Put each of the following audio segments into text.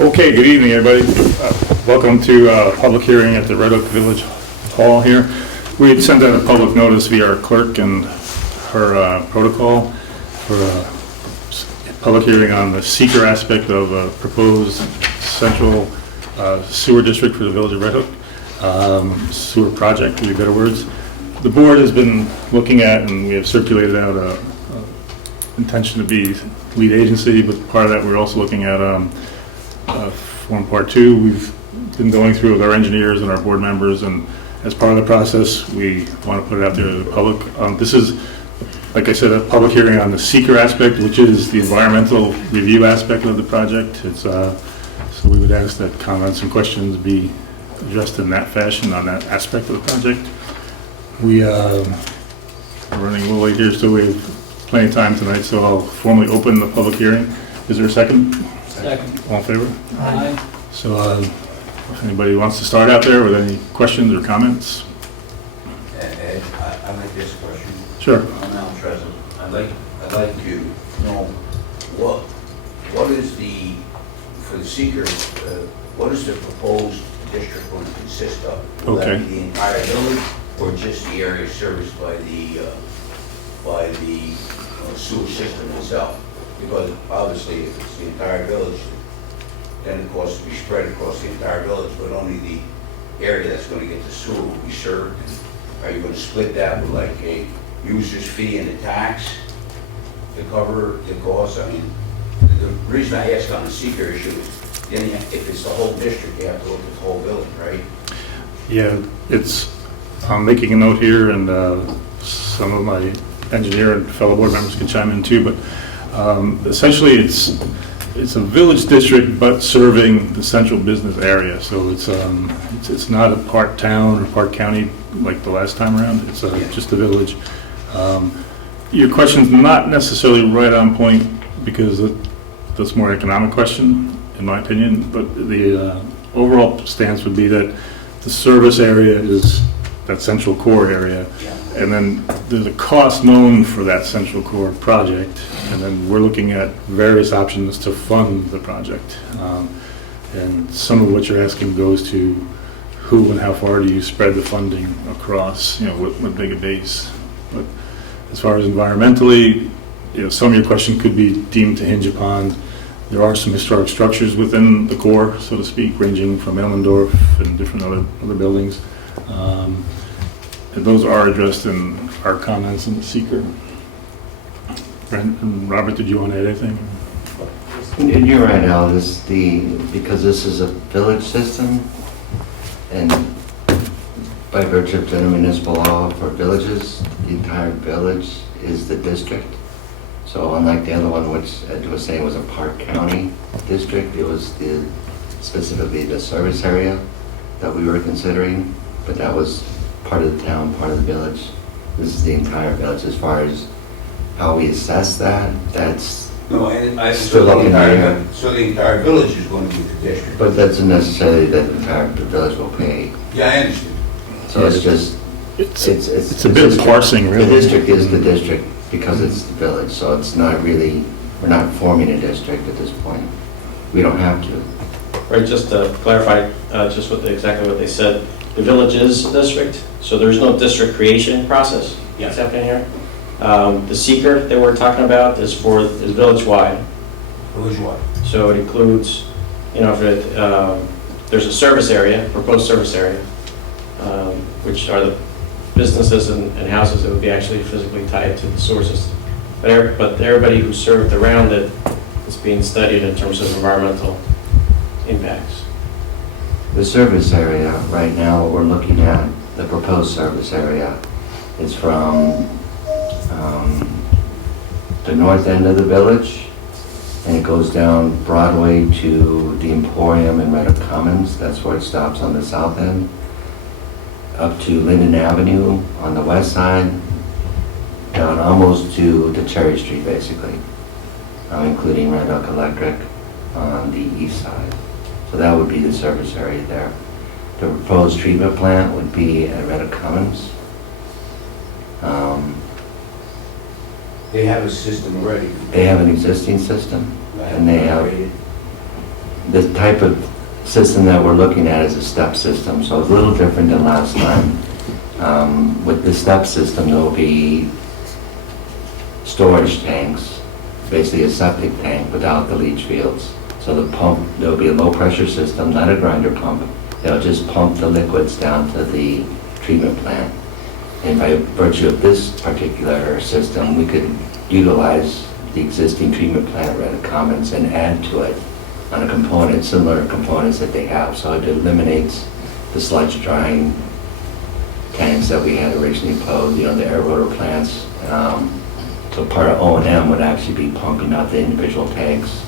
Okay, good evening, everybody. Welcome to public hearing at the Red Oak Village Hall here. We had sent out a public notice via our clerk and her protocol for a public hearing on the seeker aspect of a proposed central sewer district for the village of Red Hook, sewer project, to be better words. The board has been looking at, and we have circulated out a intention to be lead agency, but part of that we're also looking at Form Part 2. We've been going through with our engineers and our board members, and as part of the process, we want to put it out there to the public. This is, like I said, a public hearing on the seeker aspect, which is the environmental review aspect of the project. It's so we would ask that comments and questions be addressed in that fashion on that aspect of the project. We are running a little late here, so we have plenty of time tonight, so I'll formally open the public hearing. Is there a second? Second. All in favor? Aye. So if anybody wants to start out there with any questions or comments? Ed, I'd like this question. Sure. I'm Al Trezor. I'd like to know what is the, for the seeker, what is the proposed district going to consist of? Will that Okay. be the entire village or just the area serviced by the sewer system itself? Because obviously if it's the entire village, then the cost will be spread across the entire village, but only the area that's going to get the sewer will be served. Are you going to split that with like a user's fee and a tax to cover the cost? I mean, the reason I ask on the seeker issue is, then if it's the whole district, you have to look at the whole village, right? Yeah, I'm making a note here, and some of my engineer and fellow board members can chime in too, but essentially it's a village district but serving the central business area. So it's not a part town or part county like the last time around. It's just a village. Your question's not necessarily right on point because that's more economic question in my opinion, but the overall stance would be that the service area is that central core area. And then there's a cost known for that central core project, and then we're looking at various options to fund the project. And some of what you're asking goes to who and how far do you spread the funding across, what big a base. But as far as environmentally, some of your question could be deemed to hinge upon, there are some historic structures within the core, so to speak, ranging from Elmendorf and different other buildings. And those are addressed in our comments in the seeker. Brent and Robert, did you want to add anything? And you're right, Al, because this is a village system, and by virtue of general municipal law for villages, the entire village is the district. So unlike the other one, which Ed was saying was a Park County district, it was specifically the service area that we were considering, but that was part of the town, part of the village. This is the entire village. As far as how we assess that, that's No, and still up in the air. so the entire village is going to be the district. But that's not necessarily that the village will pay. Yeah, I understand. So it's just, It's a bit of parsing, really. the district is the district because it's the village, so it's not really, we're not forming a district at this point. We don't have to. Right, just to clarify, just exactly what they said, the village is a district, so there's no district creation process that's happening here. The seeker that we're talking about is village-wide. Village-wide. So it includes, if there's a service area, proposed service area, which are the businesses and houses that would be actually physically tied to the sewer system. But everybody who's served around it is being studied in terms of environmental impacts. The service area, right now, what we're looking at, the proposed service area, is from the north end of the village, and it goes down Broadway to the Emporium and Red Oak Commons. That's where it stops on the south end, up to Linden Avenue on the west side, down almost to the Cherry Street, basically, including Red Oak Electric on the east side. So that would be the service area there. The proposed treatment plant would be at Red Oak Commons. They have a system already. They have an existing system, and they have, the type of system that we're looking at is a step system, so it's a little different than last time. With the step system, there'll be storage tanks, basically a septic tank without the leach fields. So the pump, there'll be a low pressure system, not a grinder pump. They'll just pump the liquids down to the treatment plant. And by virtue of this particular system, we could utilize the existing treatment plant Reddit Commons and add to it on a component, similar components that they have. So it eliminates the sludge drying tanks that we had originally posed, you know, the air rotor plants. So part of O&M would actually be pumping out the individual tanks,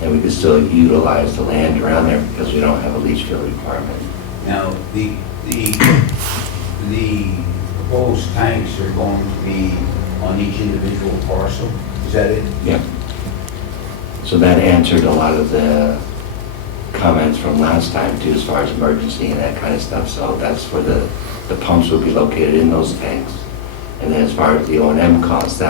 and we could still utilize the land around there because we don't have a leach field requirement. Now, the proposed tanks are going to be on each individual parcel, is that it? Yeah. So that answered a lot of the comments from last time too, as far as emergency and that kind of stuff. So that's where the pumps would be located in those tanks. And then as far as the O&M costs, the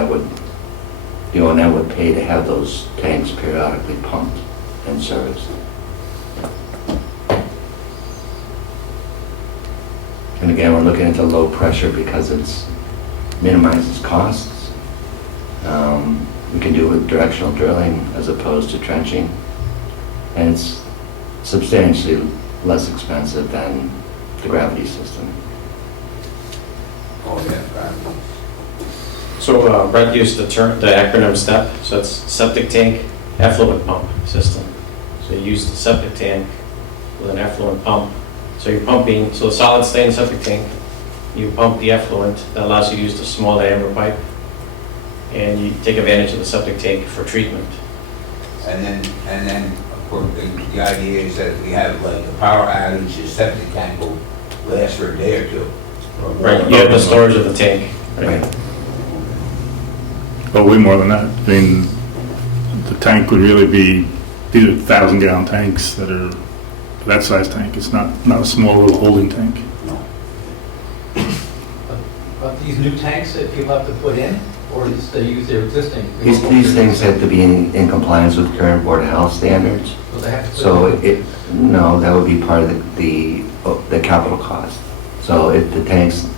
O&M would pay to have those tanks periodically pumped and serviced. And again, we're looking at the low pressure because it's minimizes costs. We can do it with directional drilling as opposed to trenching. And it's substantially less expensive than the gravity system. Oh, yeah, right. So Brett used the acronym STEP, so that's septic tank effluent pump system. So you use the septic tank with an effluent pump. So you're pumping, so the solid stay in the septic tank, you pump the effluent, that allows you to use the small diameter pipe, and you take advantage of the septic tank for treatment. And then, of course, the idea is that if we have like a power outage, the septic tank will last for a day or two. or more. Right, you have the storage of the tank. Right. But way more than that. I mean, the tank would really be, these are 1,000-gallon tanks that are that size tank. It's not a small little holding tank. No. But these new tanks that people have to put in, or just they use their existing? These things have to be in compliance with current Board of Health standards. So they have to put So in- no, that would be part of the capital cost. So if the tanks,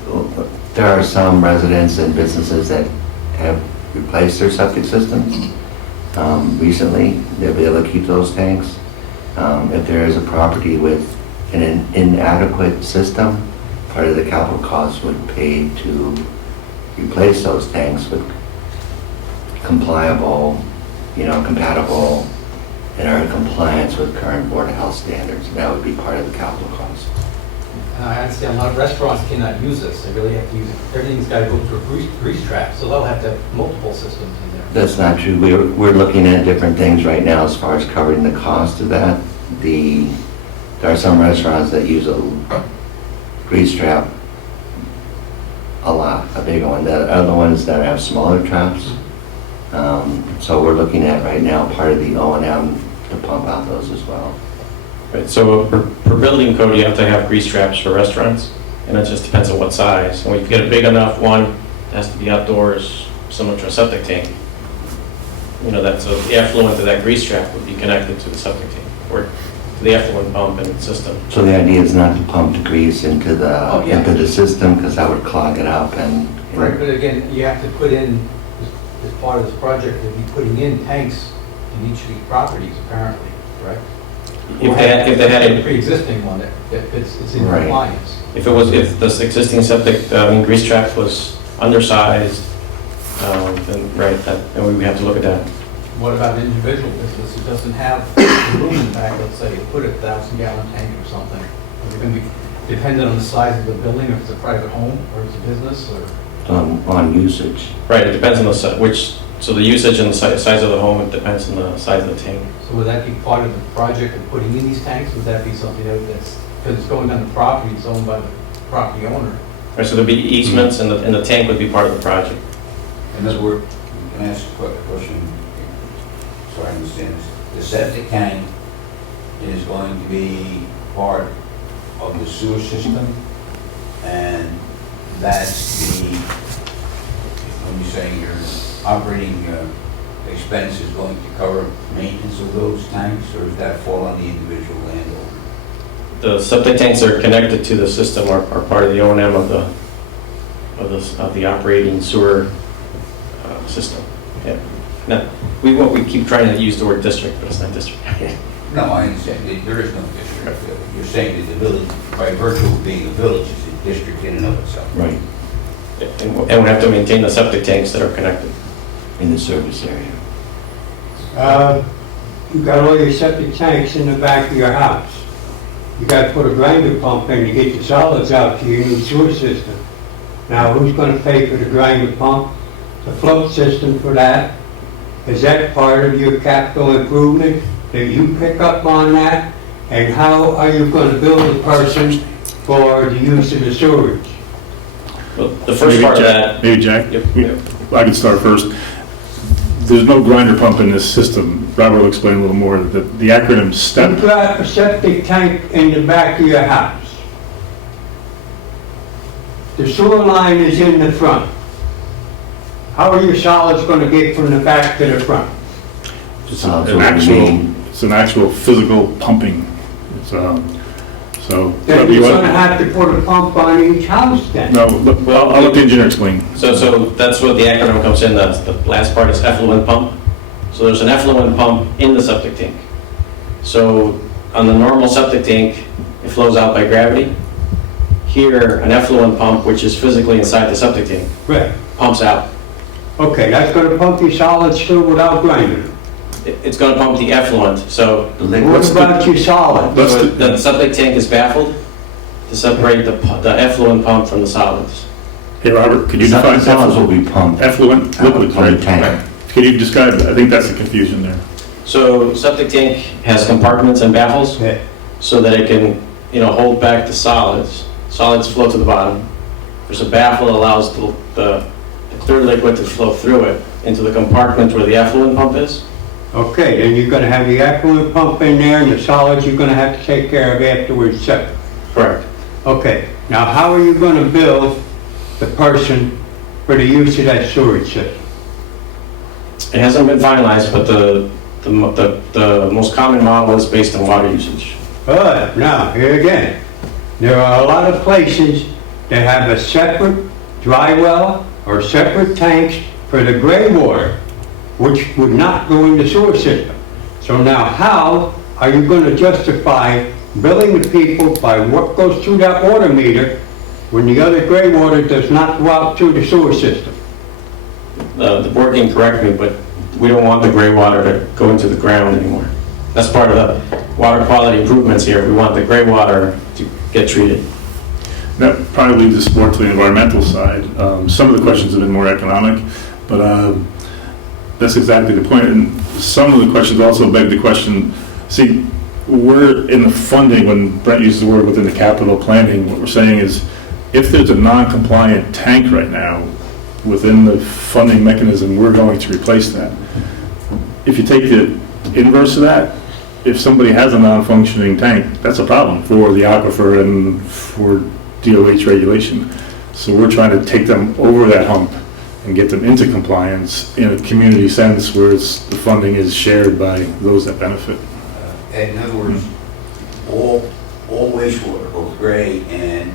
there are some residents and businesses that have replaced their septic systems recently. They'll be able to keep those tanks. If there is a property with an inadequate system, part of the capital cost would pay to replace those tanks with compatible, and are in compliance with current Board of Health standards. And that would be part of the capital cost. And I understand a lot of restaurants cannot use this, they really have to use it, everything's got to go through a grease trap, so they'll have to have multiple systems in there. That's not true. We're looking at different things right now as far as covering the cost of that. There are some restaurants that use a grease trap a lot, a bigger one. The other ones that have smaller traps. So we're looking at right now part of the O&M to pump out those as well. Right, so per building code, you have to have grease traps for restaurants, and it just depends on what size. And when you get a big enough one, it has to be outdoors, similar to a septic tank. So the effluent to that grease trap would be connected to the septic tank, or to the effluent pump and system. So the idea is not to pump the grease into Oh, yeah. the system because that would clog it up and. Right, but again, you have to put in, as part of this project, you'll be putting in tanks in each of these properties apparently, correct? If they had a it, pre-existing one that it's in Right. compliance. if this existing septic, grease trap was undersized, then, right, and we would have to look at that. What about an individual business who doesn't have the room in the back, let's say, to put a 1,000-gallon tank or something? Is it going to be dependent on the size of the building, if it's a private home or it's a business, or? On usage. Right, it depends on so the usage and the size of the home, it depends on the size of the tank. So would that be part of the project of putting in these tanks? Would that be something that's, because it's going on the property, it's owned by the property owner? Right, so there'd be easements, and the tank would be part of the project. In other words, can I ask a question, so I understand this? The septic tank is going to be part of the sewer system, and that's when you're saying you're operating expense is going to cover maintenance of those tanks, or does that fall on the individual landowner? The septic tanks that are connected to the system are part of the O&M of the operating sewer system. Yeah. Now, we keep trying to use the word district, but it's not district. No, I understand, there is no district. You're saying that the village, by virtue of being a village, is a district in and of itself. Right, And we have to maintain the septic tanks that are connected. in the service area. You got all your septic tanks in the back of your house. You got to put a grinder pump in to get the solids out to your new sewer system. Now, who's going to pay for the grinder pump, the float system for that? Is that part of your capital improvement? Do you pick up on that? And how are you going to bill the person for the use of the sewage? Well, the first part of that, Maybe Jack? Yep. I can start first. There's no grinder pump in this system. Robert will explain a little more. The acronym You've STEP, got a septic tank in the back of your house. The sewer line is in the front. How are your solids going to get from the back to the front? it's Solids an will actual, remain. it's an actual physical pumping. It's, so. Then you you're want- going to have to put a pump on each house then. No, I'll let the engineer explain. so that's what the acronym comes in. That's the last part is effluent pump. So there's an effluent pump in the septic tank. So on the normal septic tank, it flows out by gravity. Here, an effluent pump, which is physically inside the septic tank, Right. pumps out. Okay, that's going to pump your solids through without grinding them. It's going to pump the effluent. So The What liquids, about your solids? Let's so do- the septic tank is baffled to separate the effluent pump from the solids. Hey, Robert, could you the define solids will be pumped effluent liquids, from the right? tank. Can you describe, I think that's the confusion there. So septic tank has compartments and baffles Yeah. so that it can, hold back the solids. Solids flow to the bottom. There's a baffle that allows the clear liquid to flow through it into the compartment where the effluent pump is. Okay, then you're going to have the effluent pump in there and the solids you're going to have to take care of afterwards separate. Correct. Okay, now how are you going to bill the person for the use of that sewage system? It hasn't been finalized, but the most common model is based on water usage. But now, here again, there are a lot of places that have a separate dry well or separate tanks for the gray water, which would not go in the sewer system. So now how are you going to justify billing the people by what goes through that water meter when the other gray water does not go out through the sewer system? The board can correct me, but we don't want the gray water to go into the ground anymore. That's part of the water quality improvements here. We want the gray water to get treated. That probably leads us more to the environmental side. Some of the questions have been more economic, but that's exactly the point. And some of the questions also beg the question, see, we're in the funding, when Brent uses the word within the capital planning, what we're saying is, if there's a non-compliant tank right now, within the funding mechanism, we're going to replace that. If you take the inverse of that, if somebody has a non-functioning tank, that's a problem for the aquifer and for DOH regulation. So we're trying to take them over that hump and get them into compliance in a community sense where the funding is shared by those that benefit. In other words, all wastewater, both gray and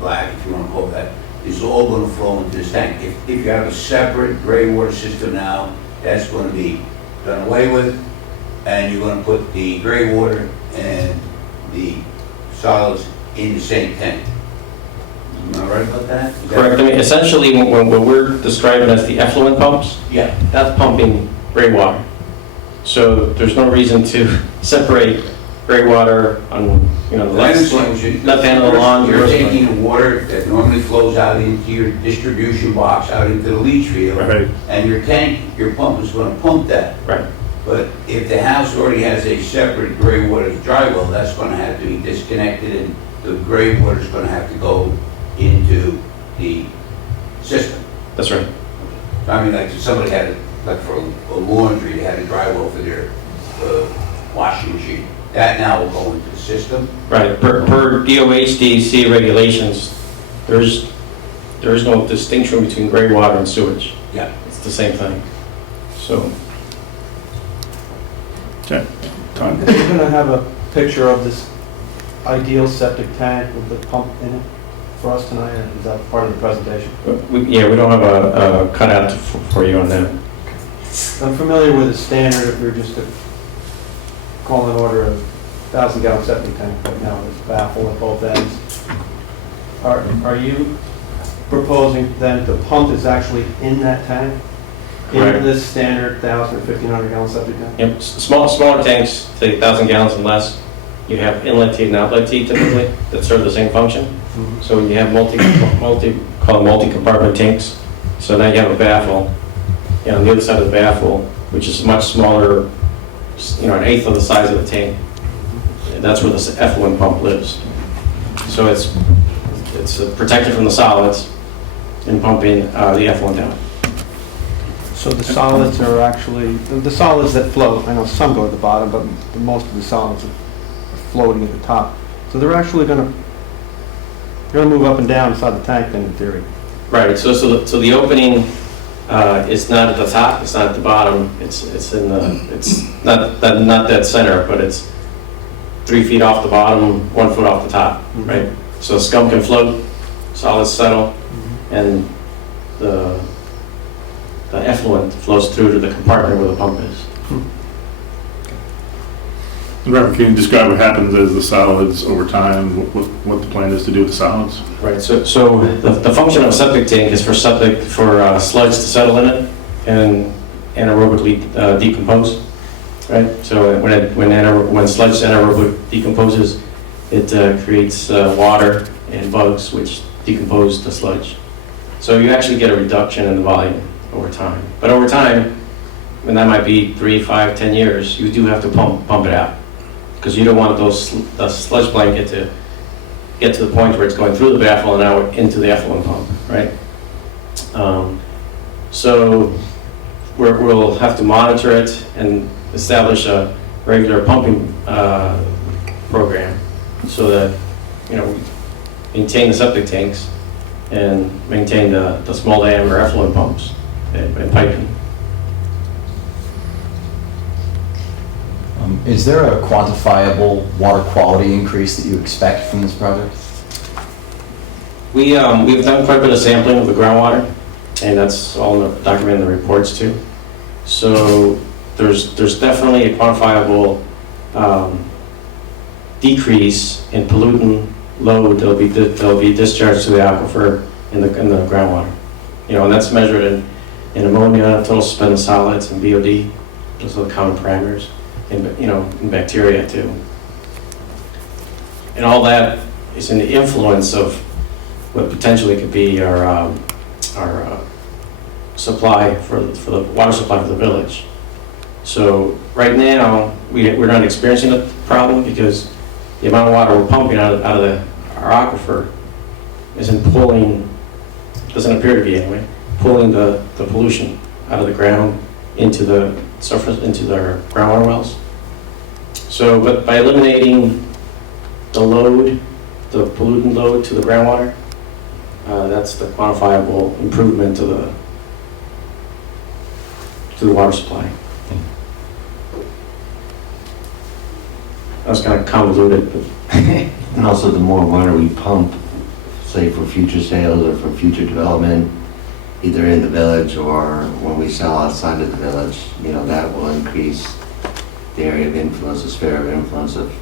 black, if you want to call that, is all going to flow into this tank. If you have a separate gray water system now, that's going to be done away with, and you're going to put the gray water and the solids in the same tank. Am I right about that? Is that- Correct. I mean, essentially, what we're describing as the effluent pumps, Yeah. that's pumping gray water. So there's no reason to separate gray water on, the I left understand what you- left hand of the lawn. You're yours- taking the water that normally flows out into your distribution box, out into the leach field. Right. And your tank, your pump is gonna pump that. Right. But if the house already has a separate gray water dry well, that's gonna have to be disconnected, and the gray water's gonna have to go into the system. That's right. I mean, like, if somebody had, like for a laundry, they had a dry well for their washing machine, that now will go into the system. Right. Per DOH DEC regulations, there is no distinction between gray water and sewage. Yeah. It's the same thing. So, Okay, Tom? Are you gonna have a picture of this ideal septic tank with the pump in it for us tonight, or is that part of the presentation? yeah, we don't have a cutout for you on that. I'm familiar with the standard, if we were just to call in order a 1,000-gallon septic tank, right now it's baffle at both ends. Are you proposing then the pump is actually in that tank? Correct. In this standard 1,000 or 1,500-gallon septic tank? Yep, smaller tanks, say 1,000 gallons and less, you have inlet teat and outlet teat typically that serve the same function. Mhm. So you have multi-compartment tanks. So now you have a baffle, on the other side of the baffle, which is much smaller, an eighth of the size of the tank. And that's where the effluent pump lives. So it's protected from the solids and pumping the effluent out. So the solids are actually, the solids that float, I know some go at the bottom, but most of the solids are floating at the top. So they're actually gonna move up and down inside the tank then, in theory. Right, so the opening is not at the top, it's not at the bottom, it's not that center, but it's 3 feet off the bottom, 1 foot off the top, right? So scum can float, solids settle, and the effluent flows through to the compartment where the pump is. Robert, can you describe what happens as the solids over time, what the plan is to do with the solids? Right, so the function of a septic tank is for sludge to settle in it and anaerobically decompose, right? So when sludge anaerobically decomposes, it creates water and bugs which decompose the sludge. So you actually get a reduction in the volume over time. But over time, and that might be 3, 5, 10 years, you do have to pump it out, because you don't want the sludge blanket to get to the point where it's going through the baffle and out into the effluent pump, right? So we'll have to monitor it and establish a regular pumping program so that, we maintain the septic tanks and maintain the small diameter effluent pumps and piping. Is there a quantifiable water quality increase that you expect from this project? We've done quite a bit of sampling of the groundwater, and that's all documented in the reports too. So there's definitely a quantifiable decrease in pollutant load that'll be discharged to the aquifer in the groundwater. And that's measured in ammonia, total suspended solids, and BOD. Those are the common parameters. And in bacteria too. And all that is in the influence of what potentially could be our supply for the water supply for the village. So right now we're not experiencing a problem because the amount of water we're pumping out of our aquifer isn't pulling, doesn't appear to be anyway, pulling the pollution out of the ground into the surface, into their groundwater wells. So, but by eliminating the load, the pollutant load to the groundwater, that's the quantifiable improvement to the water supply. That was kind of convoluted, but And also, the more water we pump, say for future sales or for future development, either in the village or when we sell outside of the village, that will increase the area of influence, the sphere of influence of,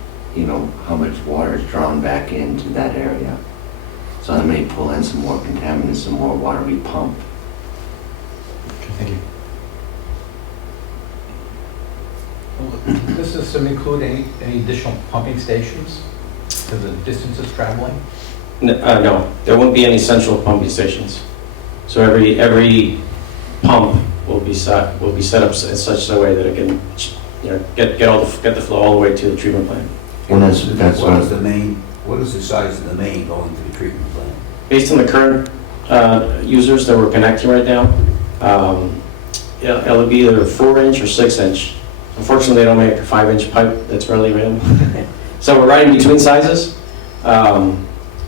how much water is drawn back into that area. So that may pull in some more contaminants, some more water we pump. Okay, thank you. Does this include any additional pumping stations to the distances traveling? no, there won't be any central pumping stations. So every pump will be set up in such a way that it can, get the flow all the way to the treatment plant. And that's What is the main, what is the size of the main going to the treatment plant? Based on the current users that we're connecting right now, it'll be either 4-inch or 6-inch. Unfortunately, they don't make a 5-inch pipe that's readily available. So we're right in between sizes.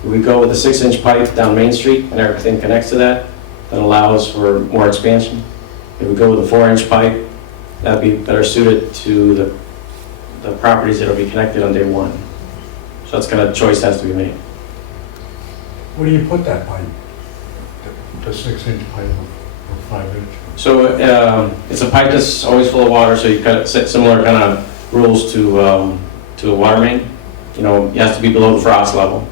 We go with a 6-inch pipe down Main Street, and everything connects to that. That allows for more expansion. If we go with a 4-inch pipe, that'd be better suited to the properties that'll be connected on day one. So that's kind of choice has to be made. Where do you put that pipe? The 6-inch pipe or 5-inch? So it's a pipe that's always full of water, so you got similar kind of rules to a water main. You know, it has to be below the frost level.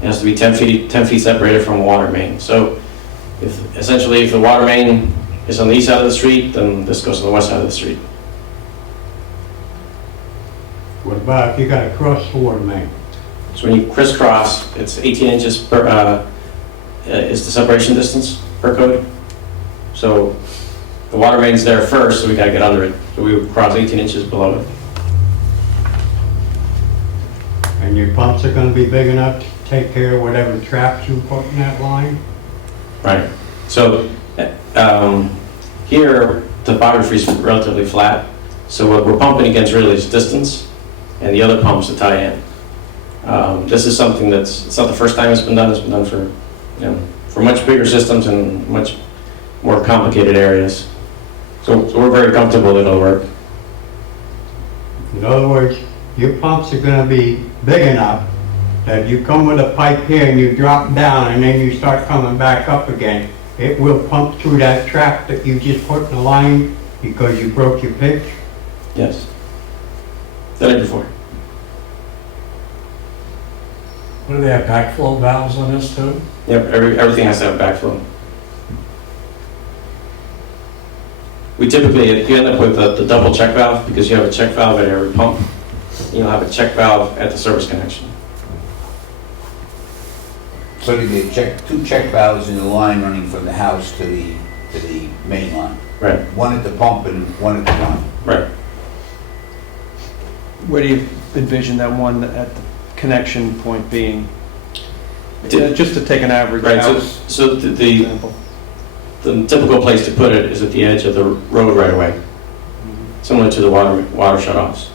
It has to be 10 feet separated from a water main. So essentially, if the water main is on the east side of the street, then this goes to the west side of the street. What about if you got to cross the water main? So when you crisscross, it's 18 inches per, is the separation distance per code. So the water main's there first, so we gotta get under it. So we would cross 18 inches below it. And your pumps are gonna be big enough to take care of whatever traps you put in that line? Right. So here, topography is relatively flat. So what we're pumping against really is distance and the other pumps to tie in. This is something it's not the first time it's been done. It's been done for, for much bigger systems and much more complicated areas. So we're very comfortable that it'll work. In other words, your pumps are gonna be big enough that you come with a pipe here and you drop down and then you start coming back up again. It will pump through that trap that you just put in the line because you broke your pitch? Yes. Done it before. What do they have, backflow valves on this too? Yep, everything has to have backflow. We typically, if you end up with the double check valve, because you have a check valve at every pump, you'll have a check valve at the service connection. So there'd be two check valves in the line running from the house to the main line. Right, One at the pump and one at the line. right. Where do you envision that one at the connection point being? Did- Just to take an average Right, house so the example. typical place to put it is at the edge of the road right away, similar to the water shutoffs.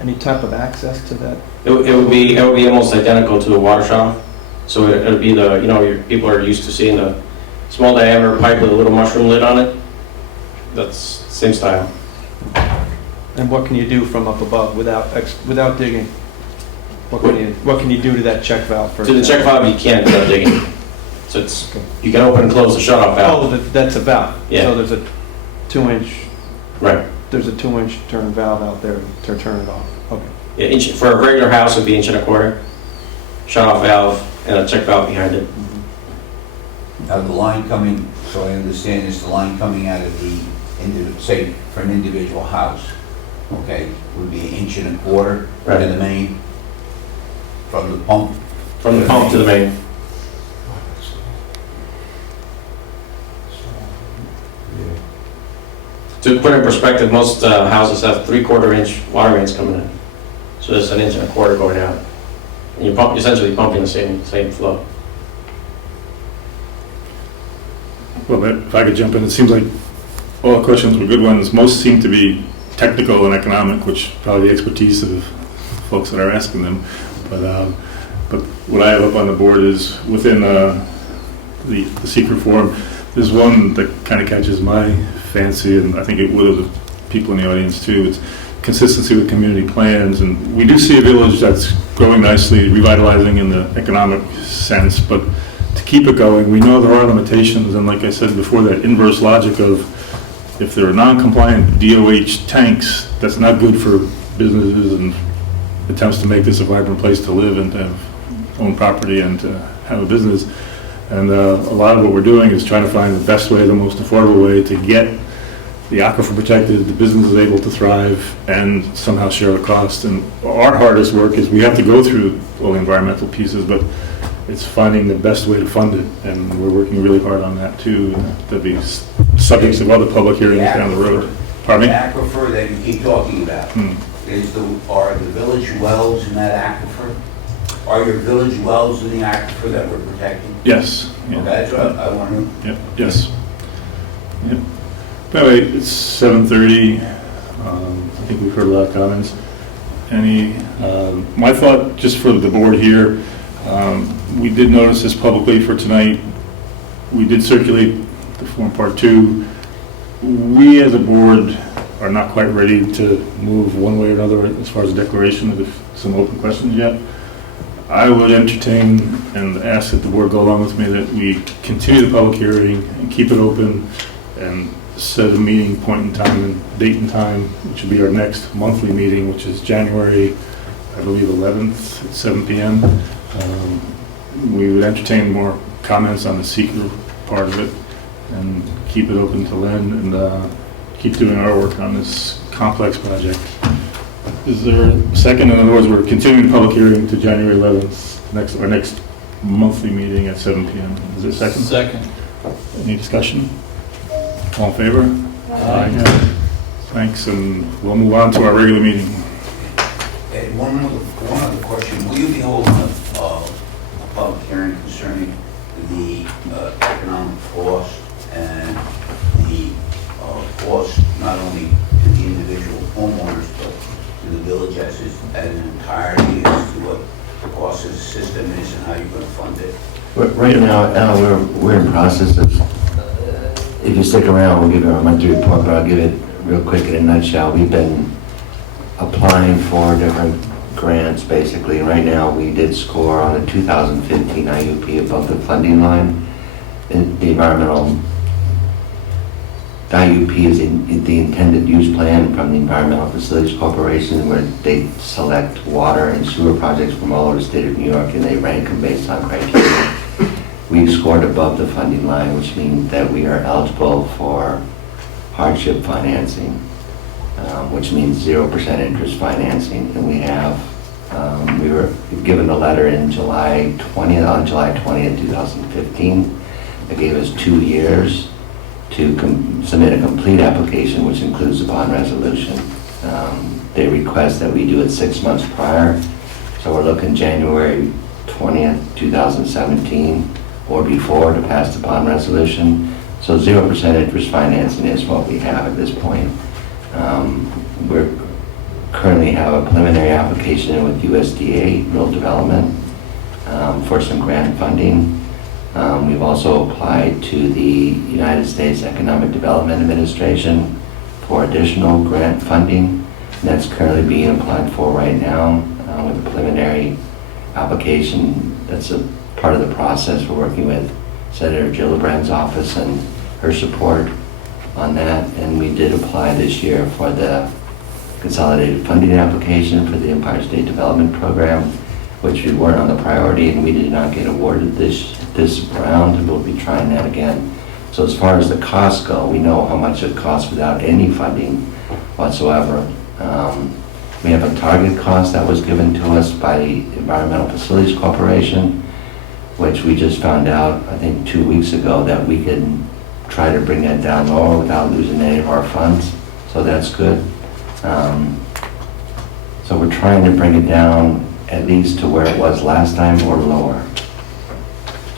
Any type of access to that? It would be almost identical to a water shutoff. So it would be your people are used to seeing the small diameter pipe with a little mushroom lid on it. That's same style. And what can you do from up above without digging? What can you do to that check valve for To the check example? valve, you can't without digging. So you can open and close the shutoff valve. Oh, that's a valve. Yeah. So there's a 2-inch, Right. there's a 2-inch turn valve out there to turn it off. Okay. Yeah, for a regular house, it'd be 1.25 inch. Shutoff valve and a check valve behind it. Now the line coming, so I understand, is the line coming out of say, for an individual house, okay, would be 1.25 inches Right. to the main, from the pump. From the pump to the main. To put it in perspective, most houses have 3/4 inch water mains coming in. So there's 1.25 inch going out. And you're essentially pumping the same flow. Well, if I could jump in, it seems like all the questions were good ones. Most seem to be technical and economic, which probably the expertise of folks that are asking them. But what I have up on the board is within the secret form, there's one that kind of catches my fancy, and I think it would have the people in the audience too. It's consistency with community plans, and we do see a village that's growing nicely, revitalizing in the economic sense, but to keep it going, we know there are limitations, and like I said before, that inverse logic of if there are non-compliant DOH tanks, that's not good for businesses and attempts to make this a vibrant place to live and to own property and to have a business. And a lot of what we're doing is trying to find the best way, the most affordable way to get the aquifer protected, the business is able to thrive, and somehow share the cost. And our hardest work is we have to go through all the environmental pieces, but it's finding the best way to fund it, and we're working really hard on that too. There'll be subjects of other public hearings down the road. Pardon The me? aquifer that you keep talking about, are the village wells in that aquifer? Are your village wells in the aquifer that we're protecting? Yes. Yeah. Okay, that's what I want to. Yep, yes. Yep. By the way, it's 7:30. I think we've heard a lot of comments. My thought, just for the board here, we did notice this publicly for tonight. We did circulate to form part two. We as a board are not quite ready to move one way or another as far as the declaration of some open questions yet. I would entertain and ask that the board go along with me that we continue the public hearing and keep it open and set a meeting point in time and date and time, which will be our next monthly meeting, which is January, I believe, 11th at 7 p.m. We would entertain more comments on the seeker part of it and keep it open till then and keep doing our work on this complex project. Is there a second? In other words, we're continuing the public hearing to January 11th, our next monthly meeting at 7 p.m. Is there a second? Second. Any discussion? All in favor? Aye. Thanks, and we'll move on to our regular meeting. And one other question, will you be holding a public hearing concerning the economic cost and the cost not only to the individual homeowners, but to the village as an entirety, as to what the cost of the system is and how you're going to fund it? Right now, Al, we're in process of, if you stick around, we'll give you a monthly report, but I'll give it real quick in a nutshell. We've been applying for different grants, basically. Right now, we did score on a 2015 IUP above the funding line. And the environmental, the IUP is the intended use plan from the Environmental Facilities Corporation, where they select water and sewer projects from all over the state of New York, and they rank them based on criteria. We've scored above the funding line, which means that we are eligible for hardship financing, which means 0% interest financing. And we were given a letter in July 20th, 2015, that gave us 2 years to submit a complete application, which includes the bond resolution. They request that we do it 6 months prior. So we're looking January 20th, 2017 or before to pass the bond resolution. So 0% interest financing is what we have at this point. We currently have a preliminary application in with USDA Rural Development for some grant funding. We've also applied to the United States Economic Development Administration for additional grant funding. And that's currently being applied for right now with a preliminary application. That's a part of the process. We're working with Senator Gillibrand's office and her support on that. And we did apply this year for the consolidated funding application for the Empire State Development Program, which we weren't on the priority, and we did not get awarded this round, and we'll be trying that again. So as far as the costs go, we know how much it costs without any funding whatsoever. We have a target cost that was given to us by the Environmental Facilities Corporation, which we just found out, I think 2 weeks ago, that we can try to bring that down lower without losing any of our funds. So that's good. So we're trying to bring it down at least to where it was last time or lower.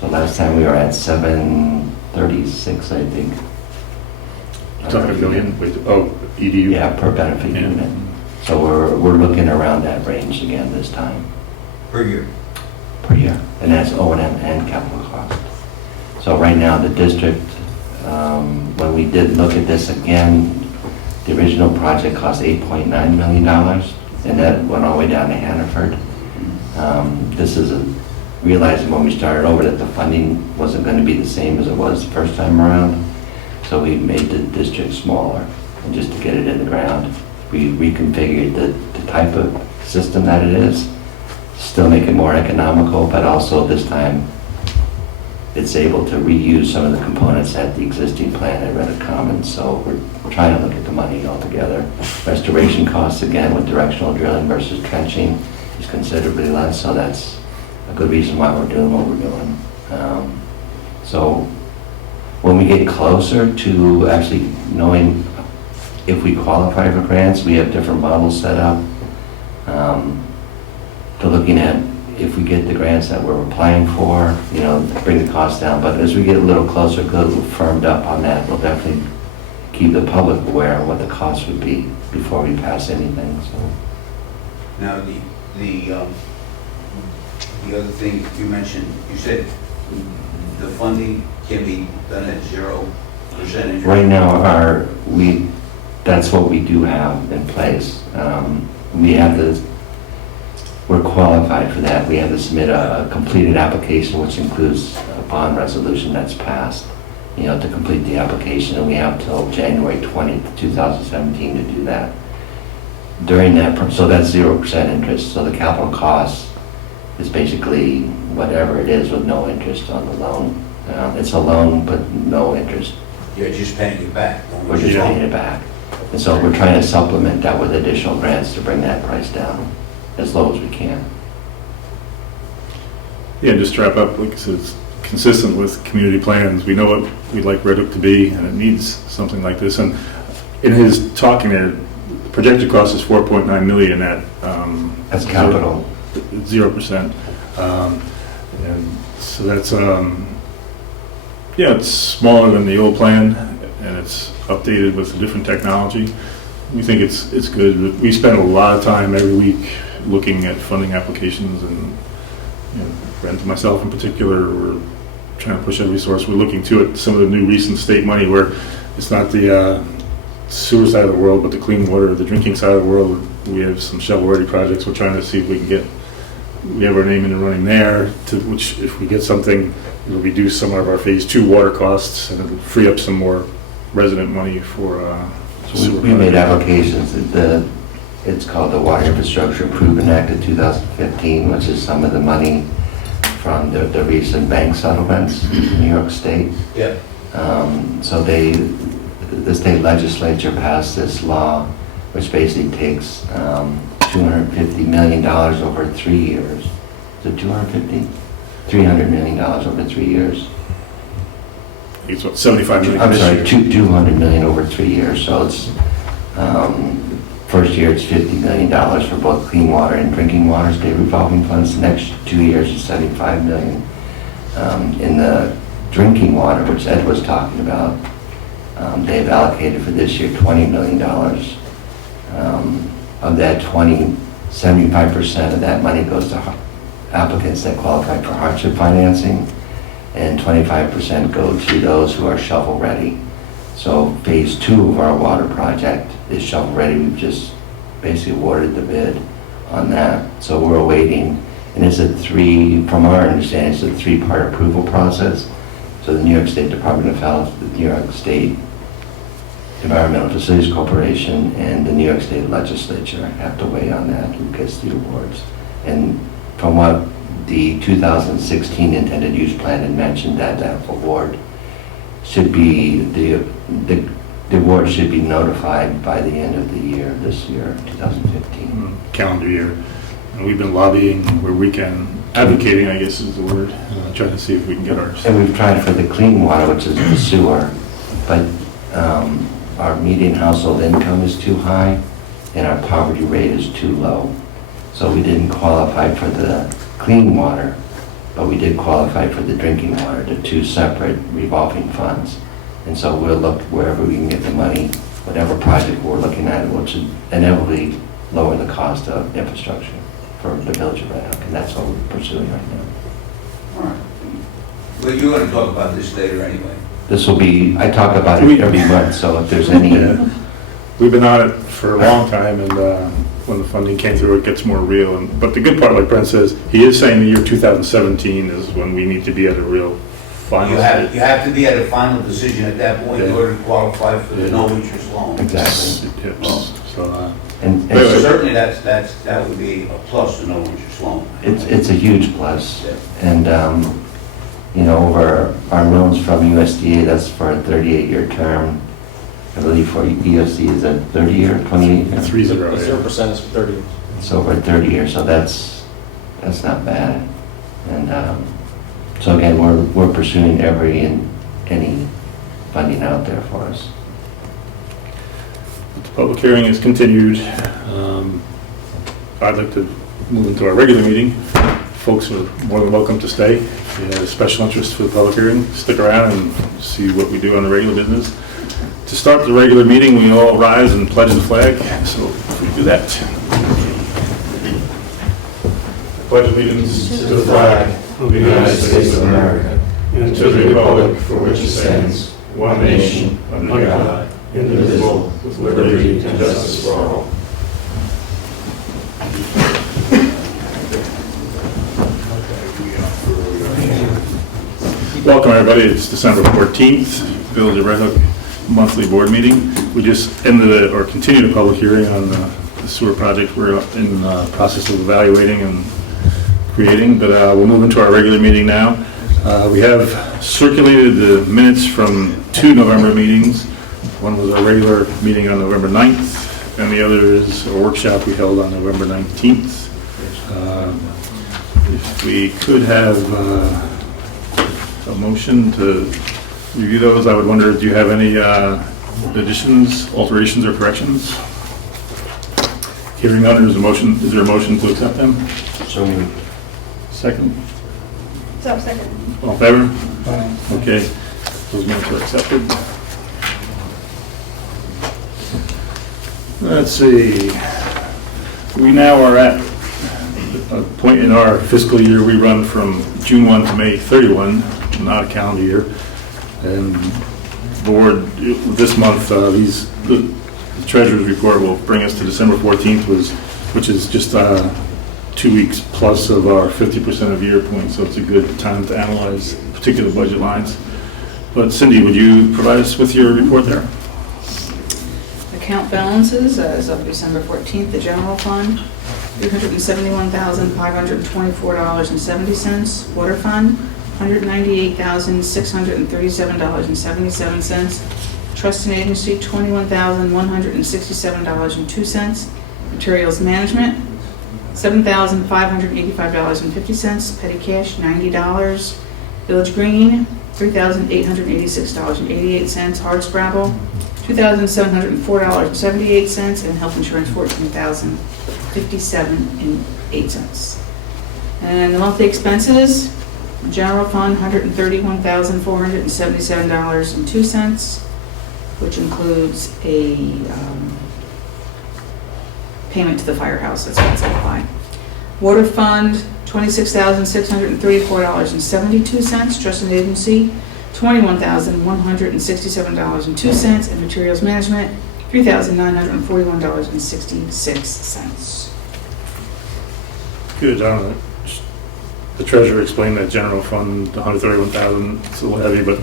So last time we were at 736, I think. Talking $1 million, EDU? Yeah, per benefit Yeah. unit. So we're looking around that range again this time. Per year? Per year, and that's O&M and capital cost. So right now, the district, when we did look at this again, the original project cost $8.9 million, and that went all the way down to Hannaford. This is realizing when we started over that the funding wasn't going to be the same as it was the first time around. So we made the district smaller, and just to get it in the ground. We reconfigured the type of system that it is, still make it more economical, but also this time it's able to reuse some of the components at the existing plant at Redwood Commons. So we're trying to look at the money altogether. Restoration costs, again, with directional drilling versus trenching is considerably less, so that's a good reason why we're doing what we're doing. So when we get closer to actually knowing if we qualify for grants, we have different models set up to looking at if we get the grants that we're applying for, bring the cost down. But as we get a little closer, get a little firmed up on that, we'll definitely keep the public aware of what the cost would be before we pass anything. So Now, the other thing you mentioned, you said the funding can be done at 0% percentage? Right now, that's what we do have in place. We're qualified for that. We have to submit a completed application, which includes a bond resolution that's passed, to complete the application, and we have till January 20th, 2017 to do that. During that, so that's 0% interest, so the capital cost is basically whatever it is with no interest on the loan. It's a loan, but no interest. You're just paying it back. We're just paying it back. And so we're trying to supplement that with additional grants to bring that price down as low as we can. Yeah, just to wrap up, like I said, it's consistent with community plans. We know what we'd like Red Hook to be, and it needs something like this. And in his talking there, the projected cost is 4.9 million at That's capital. 0%. And so that's, it's smaller than the old plan, and it's updated with different technology. We think it's good. We spend a lot of time every week looking at funding applications, and Brent and myself in particular, we're trying to push every resource. We're looking too at some of the new recent state money where it's not the sewer side of the world, but the clean water, the drinking side of the world. We have some shovel-ready projects. We're trying to see if we have our name in the running there, which if we get something, it'll reduce some of our phase 2 water costs, and it'll free up some more resident money for sewer We made projects. applications. It's called the Water Infrastructure Improvement Act of 2015, which is some of the money from the recent bank settlements in New York State. Yeah. So the state legislature passed this law, which basically takes $250 million over 3 years. Is it 250? $300 million over 3 years. It's what, 75 million I'm this sorry, year. 200 million over 3 years. So it's, first year it's $50 million for both clean water and drinking water state revolving funds. The next 2 years is 75 million. In the drinking water, which Ed was talking about, they've allocated for this year $20 million. Of that 75% of that money goes to applicants that qualify for hardship financing, and 25% go to those who are shovel-ready. So phase 2 of our water project is shovel-ready. We've just basically awarded the bid on that. So we're awaiting, and from our understanding, it's a 3-part approval process. So the New York State Department of Health, the New York State Environmental Facilities Corporation, and the New York State Legislature have to weigh on that, who gets the awards. And from what the 2016 intended use plan had mentioned, that award should be, the award should be notified by the end of the year, this year, 2015. Calendar year. And we've been lobbying where we can, advocating, I guess is the word, trying to see if we can get ours. And we've tried for the clean water, which is the sewer, but our median household income is too high and our poverty rate is too low. So we didn't qualify for the clean water, but we did qualify for the drinking water, the 2 separate revolving funds. And so we'll look wherever we can get the money, whatever project we're looking at, which should inevitably lower the cost of infrastructure for the village of Red Hook, and that's what we're pursuing right now. All right. Well, you're going to talk about this later anyway. This will be, I talk about it every month, so if there's any, Yeah. We've been on it for a long time, and when the funding came through, it gets more real. But the good part, like Brent says, he is saying the year 2017 is when we need to be at a real final You state. have to be at a final decision at that point in Yeah. order to qualify for the no-interest loan. exactly. Yes. So, And Wait, wait. Certainly, that would be a plus to no-interest loan. it's a huge plus. Yeah. And, over our loans from USDA, that's for a 38-year term. I believe for EFC is a 30-year, 28-year? 3-0, The yeah. 0% is 30. It's over 30 years, so that's not bad. And so again, we're pursuing any funding out there for us. The public hearing is continued. I'd like to move into our regular meeting. Folks are more than welcome to stay. If you have a special interest for the public hearing, stick around and see what we do on the regular business. To start the regular meeting, we all rise and pledge the flag. So if we do that. Pledge allegiance to the flag of the United States of America and to the republic for which it stands, one nation, under God, indivisible, with liberty and justice for all. Welcome, everybody. It's December 14th, Village of Red Hook monthly board meeting. We just ended or continued a public hearing on the sewer project we're in the process of evaluating and creating, but we'll move into our regular meeting now. We have circulated the minutes from 2 November meetings. One was a regular meeting on November 9th, and the other is a workshop we held on November 19th. If we could have a motion to review those, I would wonder, do you have any additions, alterations, or corrections? Hearing none, is there a motion to accept them? So moved. Second? Second. All in favor? Okay, those minutes are accepted. Let's see, we now are at a point in our fiscal year, we run from June 1 to May 31, not a calendar year. And board, this month, the treasurer's report will bring us to December 14th, which is just 2 weeks plus of our 50% of year point, so it's a good time to analyze particular budget lines. But Cindy, would you provide us with your report there? Account balances as of December 14th, the general fund, $371,524.70. Water fund, $198,637.77. Trust and agency, $21,167.02. Materials management, $7,585.50. Petty cash, $90. Village green, $3,886.88. Hard scrabble, $2,704.78, and health insurance, $14,057.08. And the monthly expenses, general fund, $131,477.02, which includes a payment to the firehouse, that's what's applied. Water fund, $26,634.72. Trust and agency, $21,167.02, and materials management, $3,941.66. Good. The treasurer explained that general fund, the $131,000, it's a little heavy, but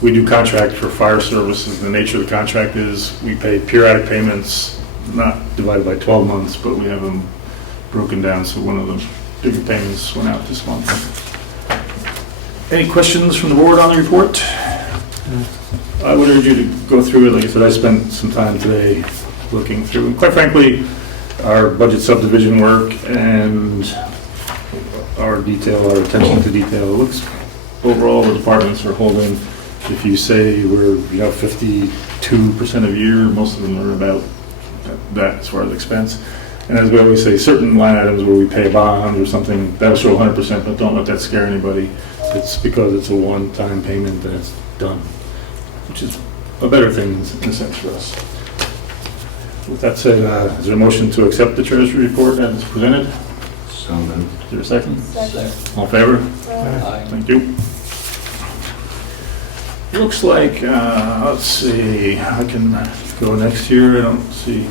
we do contract for fire services. The nature of the contract is we pay periodic payments, not divided by 12 months, but we have them broken down, so one of the bigger payments went out this month. Any questions from the board on the report? I would urge you to go through it. Like I said, I spent some time today looking through, and quite frankly, our budget subdivision work and our attention to detail looks overall the departments are holding. If you say we're 52% of year, most of them are about that as far as expense. And as we always say, certain line items where we pay a bond or something, that'll show 100%, but don't let that scare anybody. It's because it's a one-time payment that it's done, which is a better thing in a sense for us. With that said, is there a motion to accept the treasury report as presented? So moved. Is there a second? Second. All in favor? Aye. Thank you. Looks like, let's see, I can go next year. I don't see.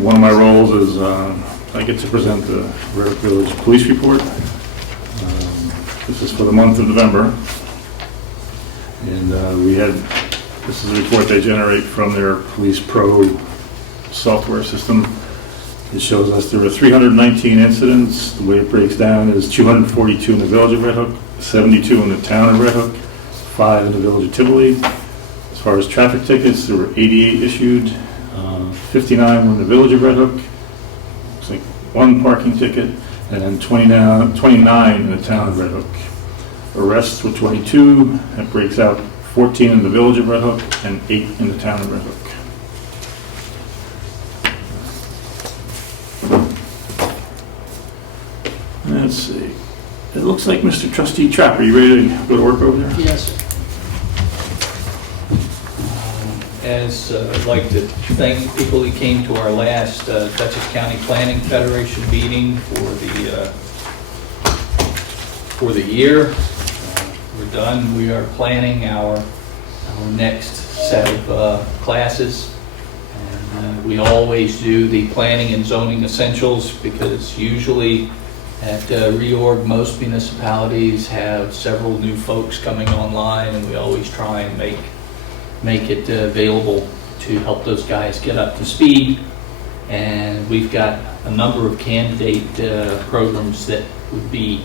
One of my roles is I get to present the Red Hook Village Police Report. This is for the month of November. And this is a report they generate from their Police Pro software system. It shows us there were 319 incidents. The way it breaks down is 242 in the Village of Red Hook, 72 in the town of Red Hook, 5 in the Village of Tivoli. As far as traffic tickets, there were 88 issued. 59 were in the Village of Red Hook, looks like 1 parking ticket, and then 29 in the town of Red Hook. Arrests were 22, that breaks out 14 in the Village of Red Hook and 8 in the town of Red Hook. Let's see, it looks like Mr. Trustee Trapp, are you ready to go to work over there? Yes. As I'd like to thank people who came to our last Dutchess County Planning Federation meeting for the year. We're done. We are planning our our next set of classes. And we always do the planning and zoning essentials because usually at reorg, most municipalities have several new folks coming online, and we always try and make it available to help those guys get up to speed. And we've got a number of candidate programs that would be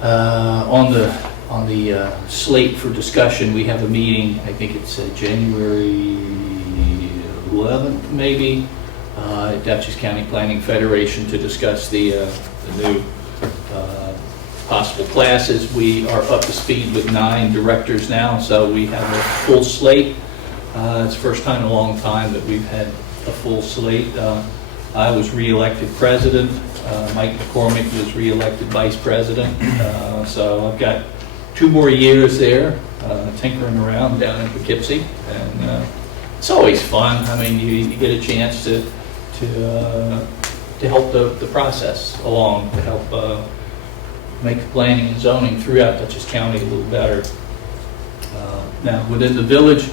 on the slate for discussion. We have a meeting, I think it's January 11th maybe, at Dutchess County Planning Federation to discuss the new possible classes. We are up to speed with 9 directors now, so we have a full slate. It's the first time in a long time that we've had a full slate. I was re-elected president. Mike McCormick was re-elected vice president. So I've got 2 more years there, tinkering around down in Poughkeepsie, and it's always fun. I mean, you get a chance to help the process along, to help make the planning and zoning throughout Dutchess County a little better. Now, within the village,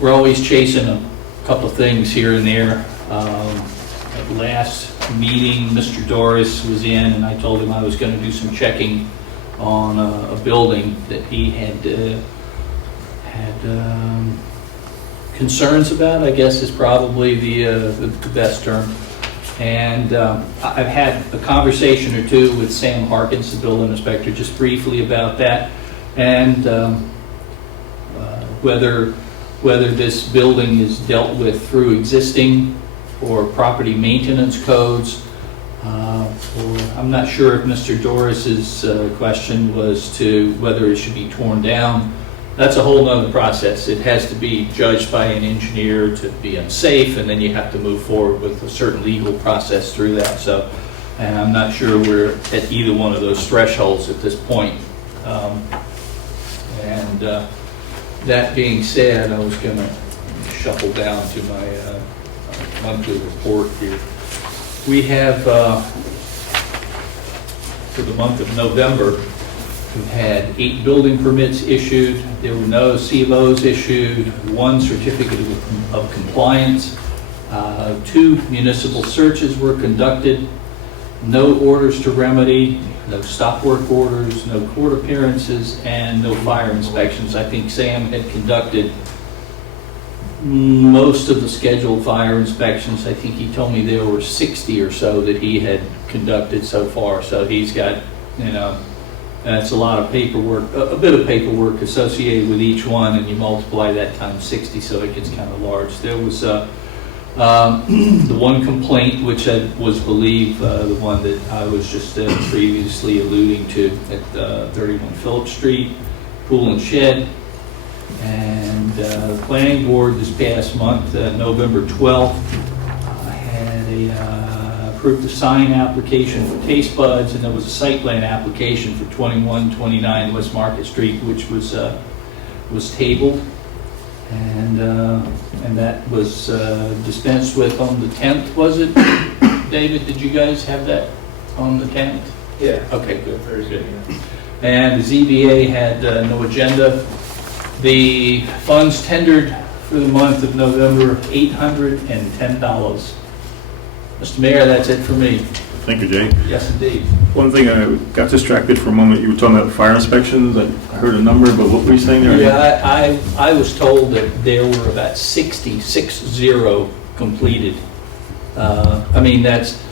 we're always chasing a couple of things here and there. At last meeting, Mr. Doris was in, and I told him I was going to do some checking on a building that he had concerns about, I guess is probably the best term. And I've had a conversation or two with Sam Harkins, the building inspector, just briefly about that, and whether this building is dealt with through existing or property maintenance codes. Or I'm not sure if Mr. Doris's question was to whether it should be torn down. That's a whole nother process. It has to be judged by an engineer to be unsafe, and then you have to move forward with a certain legal process through that. So, and I'm not sure we're at either one of those thresholds at this point. That being said, I was going to shuffle down to my monthly report here. We have, for the month of November, we've had 8 building permits issued. There were no C of Os issued, 1 certificate of compliance, 2 municipal searches were conducted, no orders to remedy, no stop work orders, no court appearances, and no fire inspections. I think Sam had conducted most of the scheduled fire inspections. I think he told me there were 60 or so that he had conducted so far. So he's got, that's a lot of paperwork, a bit of paperwork associated with each one, and you multiply that times 60, so it gets kind of large. There was the one complaint, which was believed the one that I was just previously alluding to at 31 Phillips Street, pool and shed. And the planning board this past month, November 12th, had approved a sign application for Taste Buds, and there was a site plan application for 2129 West Market Street, which was tabled, and that was dispensed with on the 10th, was it? David, did you guys have that on the 10th? Yeah. Okay, good, very good. And the ZBA had no agenda. The funds tendered for the month of November, $810. Mr. Mayor, that's it for me. Thank you, Jay. Yes, indeed. One thing, I got distracted for a moment. You were talking about fire inspections. I heard a number, but what were you saying there? Yeah, I was told that there were about 60 completed. I mean, that's,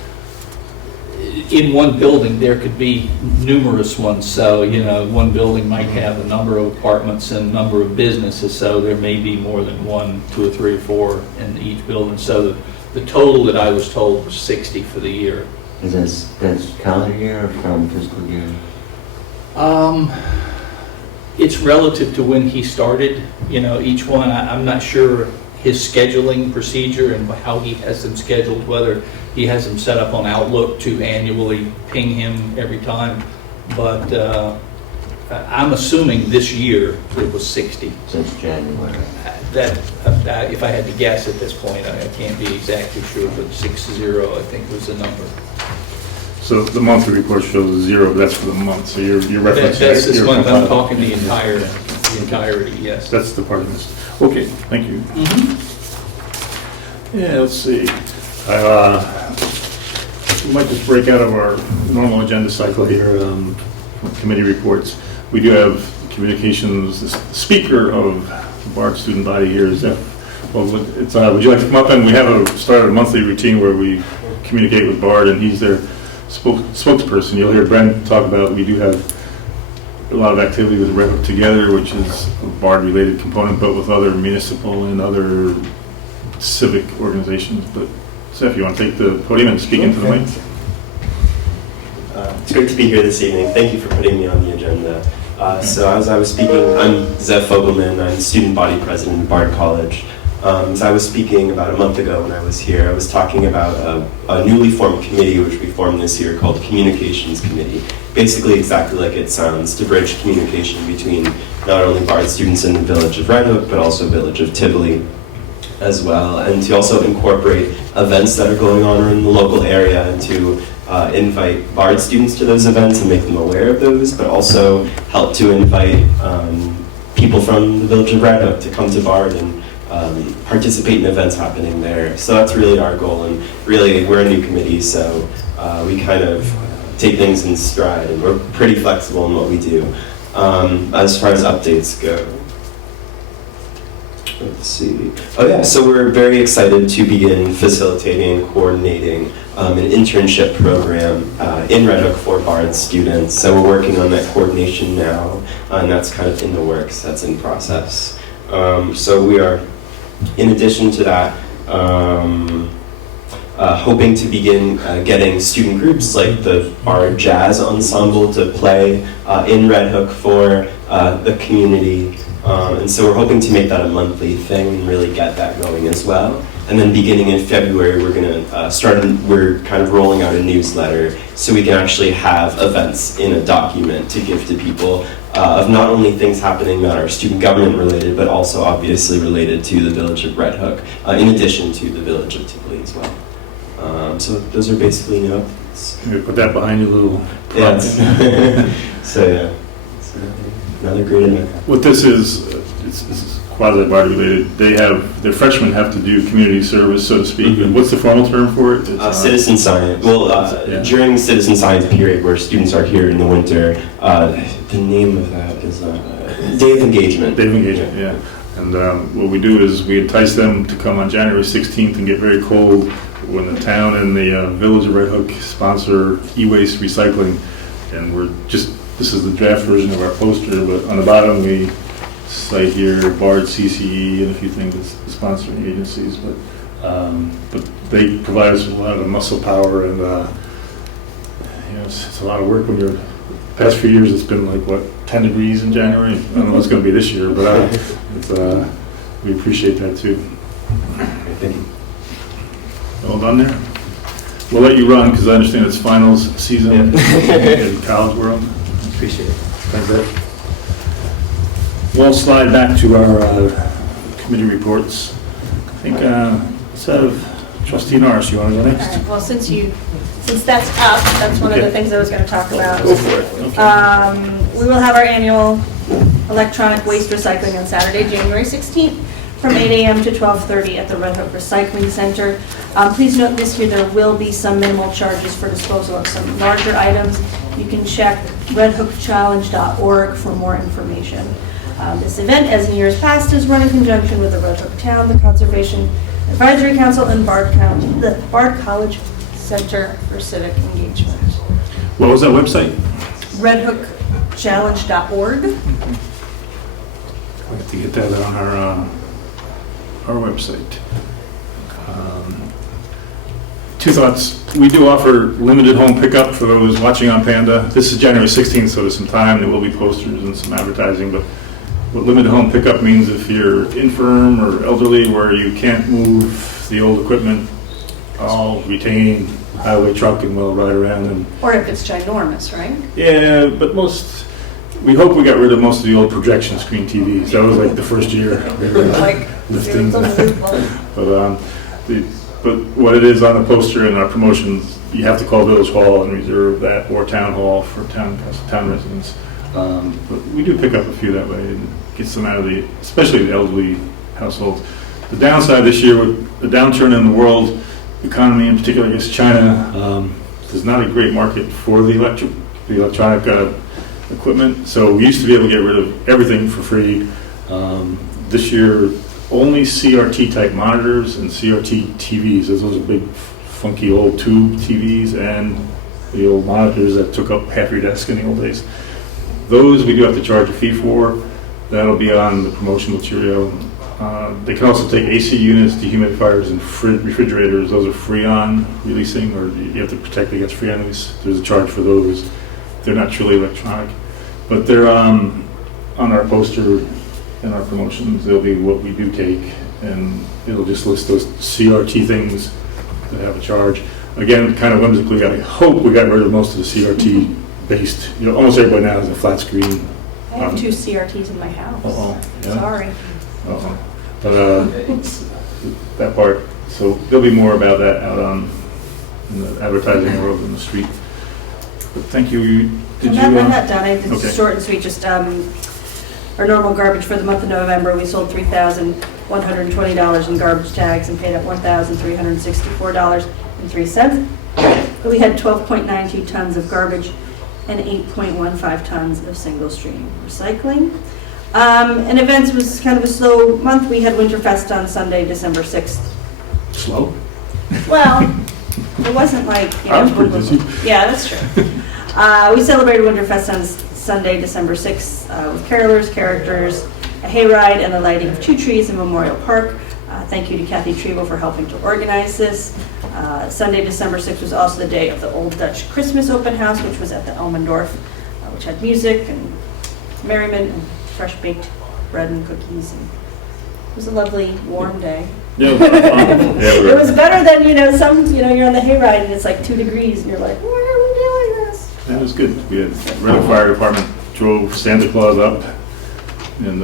in one building, there could be numerous ones. So, one building might have a number of apartments and a number of businesses. So there may be more than 1, 2 or 3 or 4 in each building. So the total that I was told was 60 for the year. Is that's calendar year or from fiscal year? It's relative to when he started, each one. I'm not sure his scheduling procedure and how he has them scheduled, whether he has them set up on Outlook to annually ping him every time. But I'm assuming this year it was 60. Since January. That, if I had to guess at this point, I can't be exactly sure, but 60, I think, was the number. So the monthly report shows 0, but that's for the month, so you're referencing... That's this month, I'm talking the entire entirety, yes. That's the part I missed. Okay, thank you. Yeah, let's see. We might just break out of our normal agenda cycle here, committee reports. We do have communications, the speaker of the BART student body here is Zeph. Well, would you like to come up? And we have started a monthly routine where we communicate with BART, and he's their spokesperson. You'll hear Brent talk about, we do have a lot of activity with Red Hook Together, which is a BART-related component, but with other municipal and other civic organizations. But Seth, you want to take the podium and speak into the mic? It's great to be here this evening. Thank you for putting me on the agenda. So as I was speaking, I'm Zev Fogelman. I'm student body president at Bard College. As I was speaking about a month ago when I was here, I was talking about a newly formed committee which we formed this year called Communications Committee. Basically exactly like it sounds, to bridge communication between not only Bard students in the village of Red Hook, but also village of Tivoli as well, and to also incorporate events that are going on in the local area, and to invite BARD students to those events and make them aware of those, but also help to invite people from the village of Red Hook to come to BARD and participate in events happening there. So that's really our goal, and really we're a new committee, so we kind of take things in stride, and we're pretty flexible in what we do. As far as updates go, let's see. Oh yeah, so we're very excited to begin facilitating and coordinating an internship program in Red Hook for BARD students. So we're working on that coordination now, and that's kind of in the works, that's in process. So we are, in addition to that, hoping to begin getting student groups like our jazz ensemble to play in Red Hook for the community. And so we're hoping to make that a monthly thing and really get that going as well. And then beginning in February, we're going to we're kind of rolling out a newsletter so we can actually have events in a document to give to people of not only things happening that are student government related, but also obviously related to the village of Red Hook, in addition to the village of Tivoli as well. So those are basically new updates. Put that behind your little... Yeah. So yeah, it's another great event. What this is, it's quasi-BARD related. Their freshmen have to do community service, so to speak. And what's the formal term for it? Citizen science. Well, during citizen science period where students are here in the winter, the name of that is Day of Engagement. Day of Engagement, yeah. And what we do is we entice them to come on January 16th and get very cold when the town and the village of Red Hook sponsor e-waste recycling. And this is the draft version of our poster, but on the bottom we cite here BARD, CCE, and a few things, the sponsoring agencies. But they provide us with a lot of muscle power, and it's a lot of work when you're. The past few years it's been like 10 degrees in January. I don't know what it's going to be this year, but we appreciate that too. Thank you. All done there? We'll let you run because I understand it's finals season in college world. Appreciate it. Thanks, Ed. We'll slide back to our committee reports. I think let's have Trustee Norris. You want to go next? All right, well, since that's up, that's one of the things I was going to talk about. Go for it. Okay. We will have our annual electronic waste recycling on Saturday, January 16th, from 8 a.m. to 12:30 at the Red Hook Recycling Center. Please note this year there will be some minimal charges for disposal of some larger items. You can check redhookchallenge.org for more information. This event, as in years past, is run in conjunction with the Red Hook Town, the Conservation Advisory Council, and the Bard College Center for Civic Engagement. What was that website? redhookchallenge.org. We have to get that on our website. Two thoughts. We do offer limited home pickup for those watching on Panda. This is January 16th, so there's some time. There will be posters and some advertising, but what limited home pickup means, if you're infirm or elderly where you can't move the old equipment, I'll retain highway truck and we'll ride around. Or if it's ginormous, right? Yeah, but we hope we got rid of most of the old projection screen TVs. That was like the first year. Like, lifting. But what it is on the poster and our promotions, you have to call Village Hall and reserve that, or Town Hall for town residents. But we do pick up a few that way and get some out of the, especially the elderly households. The downside this year with the downturn in the world economy, in particular against China, there's not a great market for the electronic equipment. So we used to be able to get rid of everything for free. This year, only CRT type monitors and CRT TVs. Those are big, funky old tube TVs and the old monitors that took up half your desk in the old days. Those we do have to charge a fee for. That'll be on the promotional material. They can also take AC units, dehumidifiers, and refrigerators. Those are Freon releasing, or you have to protect against Freon release. There's a charge for those. They're not truly electronic, but they're on our poster in our promotions. They'll be what we do take, and it'll just list those CRT things that have a charge. Again, kind of whimsically, I hope we got rid of most of the CRT based. Almost everybody now has a flat screen. I have 2 CRTs in my house. Yeah. Sorry. But that part, so there'll be more about that out in the advertising world in the street. But thank you. I'm not done. It's Okay. short and sweet. Just our normal garbage for the month of November, we sold $3,120 in garbage tags and paid up $1,364.03. We had 12.92 tons of garbage and 8.15 tons of single-stream recycling. And events was kind of a slow month. We had Winterfest on Sunday, December 6th. Slow? Well, it wasn't like, I was pretty busy. Yeah, that's true. We celebrated Winterfest on Sunday, December 6th with carolers, characters, a hayride, and the lighting of 2 trees in Memorial Park. Thank you to Kathy Trevo for helping to organize this. Sunday, December 6th was also the day of the Old Dutch Christmas Open House, which was at the Elmendorf, which had music and merriment and fresh baked bread and cookies. And it was a lovely, warm day. Yeah, It was better than, you're on the hayride and it's like 2 degrees and you're like, why are we doing this? That was good. We had Redwood Fire Department drove Santa Claus up, and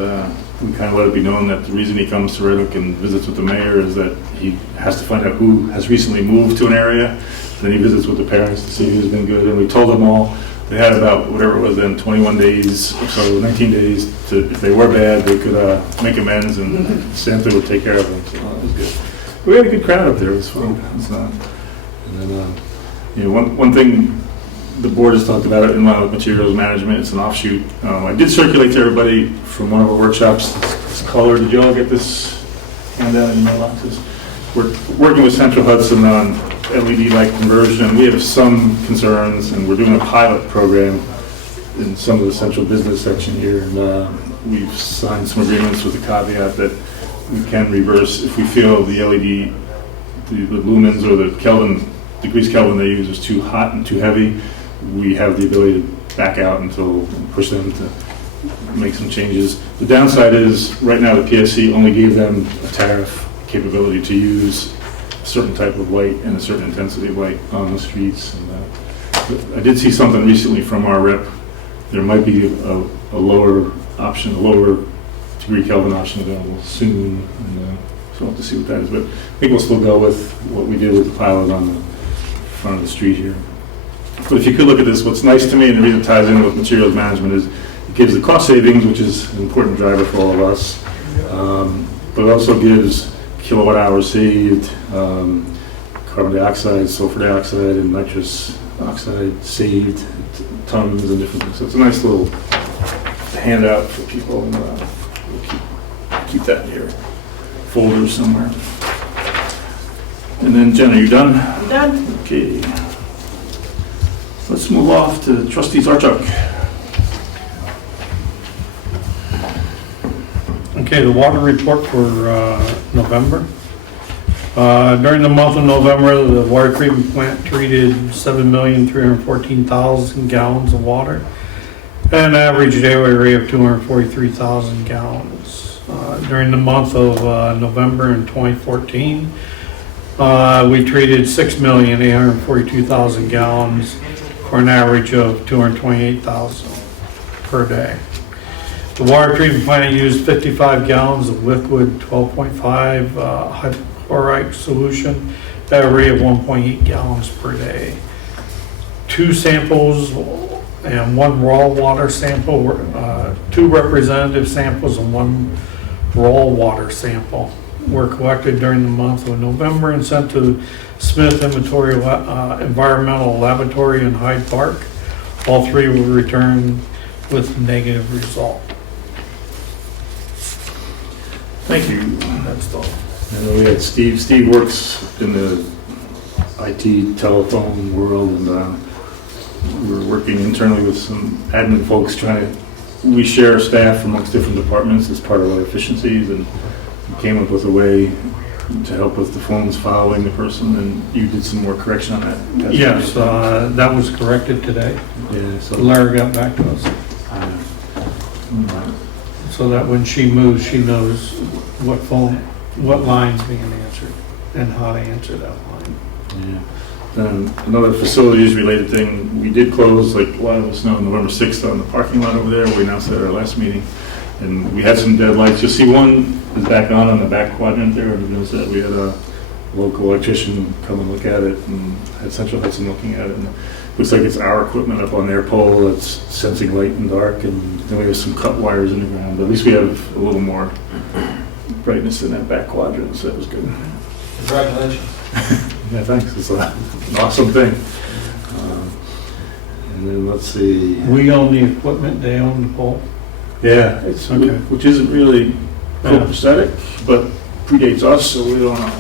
we kind of let it be known that the reason he comes to Redwood and visits with the mayor is that he has to find out who has recently moved to an area. Then he visits with the parents to see who's been good, and we told them all they had about whatever it was then, 21 days, so 19 days to, if they were bad, they could make amends, and Santa would take care of them. So it was good. We had a good crowd up there. It was fun. And then, one thing the board has talked about it in line with materials management. It's an offshoot. I did circulate to everybody from one of our workshops this color. Did you all get this handout in your mailboxes? We're working with Central Hudson on LED light conversion. We have some concerns, and we're doing a pilot program in some of the central business section here, and we've signed some agreements with the caveat that we can reverse if we feel the LED, the lumens or the degrees Kelvin they use is too hot and too heavy. We have the ability to back out until push them to make some changes. The downside is right now the PSC only gave them a tariff capability to use a certain type of light and a certain intensity of light on the streets. And, I did see something recently from our rep. There might be a lower option, a lower degree Kelvin option available soon. And, so we'll have to see what that is. But I think we'll still go with what we did with the pilot on the front of the street here. But if you could look at this, what's nice to me, and the reason it ties in with materials management, is it gives the cost savings, which is an important driver for all of us, but it also gives kilowatt hours saved, carbon dioxide, sulfur dioxide, and nitrous oxide saved, tons and different things. So it's a nice little handout for people, and we'll keep that in your folder somewhere. And then, Jen, are you done? I'm done. Okay. Let's move off to Trustees Archuk. Okay, the water report for November. During the month of November, the water treatment plant treated 7,314,000 gallons of water at an average daily rate of 243,000 gallons. During the month of November in 2014, we treated 6,842,000 gallons for an average of 228,000 per day. The water treatment plant used 55 gallons of liquid 12.5 hypochlorite solution at a rate of 1.8 gallons per day. 2 samples and 1 raw water sample, 2 representative samples and 1 raw water sample were collected during the month of November and sent to Smith Environmental Laboratory in Hyde Park. All 3 were returned with negative result. Thank you. That's all. And then we had Steve. Steve works in the IT telephone world, and we're working internally with some admin folks we share staff amongst different departments as part of our efficiencies, and we came up with a way to help with the phones following the person, and you did some more correction on that. Yes, that was corrected today. Yeah, so. Larry got back to us. So that when she moves, she knows what line's being answered and how to answer that line. Yeah. Another facilities related thing, we did close, like a lot of us know, November 6th on the parking lot over there. We announced that at our last meeting. And we had some dead lights. You'll see one is back on the back quadrant there. We had a local electrician come and look at it, and had Central Hudson looking at it. And it looks like it's our equipment up on their pole that's sensing light and dark. And then we have some cut wires in the ground. But at least we have a little more brightness in that back quadrant, so that was good. Congratulations. Yeah, thanks. It's an awesome thing. And then let's see. We own the equipment, they own the pole. Yeah, it's Okay. which isn't really copacetic, but predates us, so we don't know.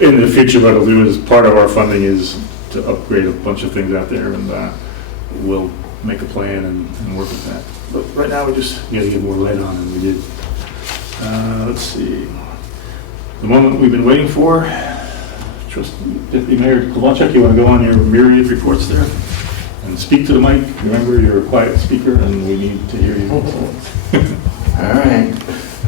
In the future, what I'll do is part of our funding is to upgrade a bunch of things out there, and we'll make a plan and work with that. But right now, we just got to get more light on, and we did. Let's see. The moment we've been waiting for, Deputy Mayor Kovalchuk, you want to go on your myriad reports there and speak to the mic? Remember, you're a quiet speaker and we need to hear you. All right.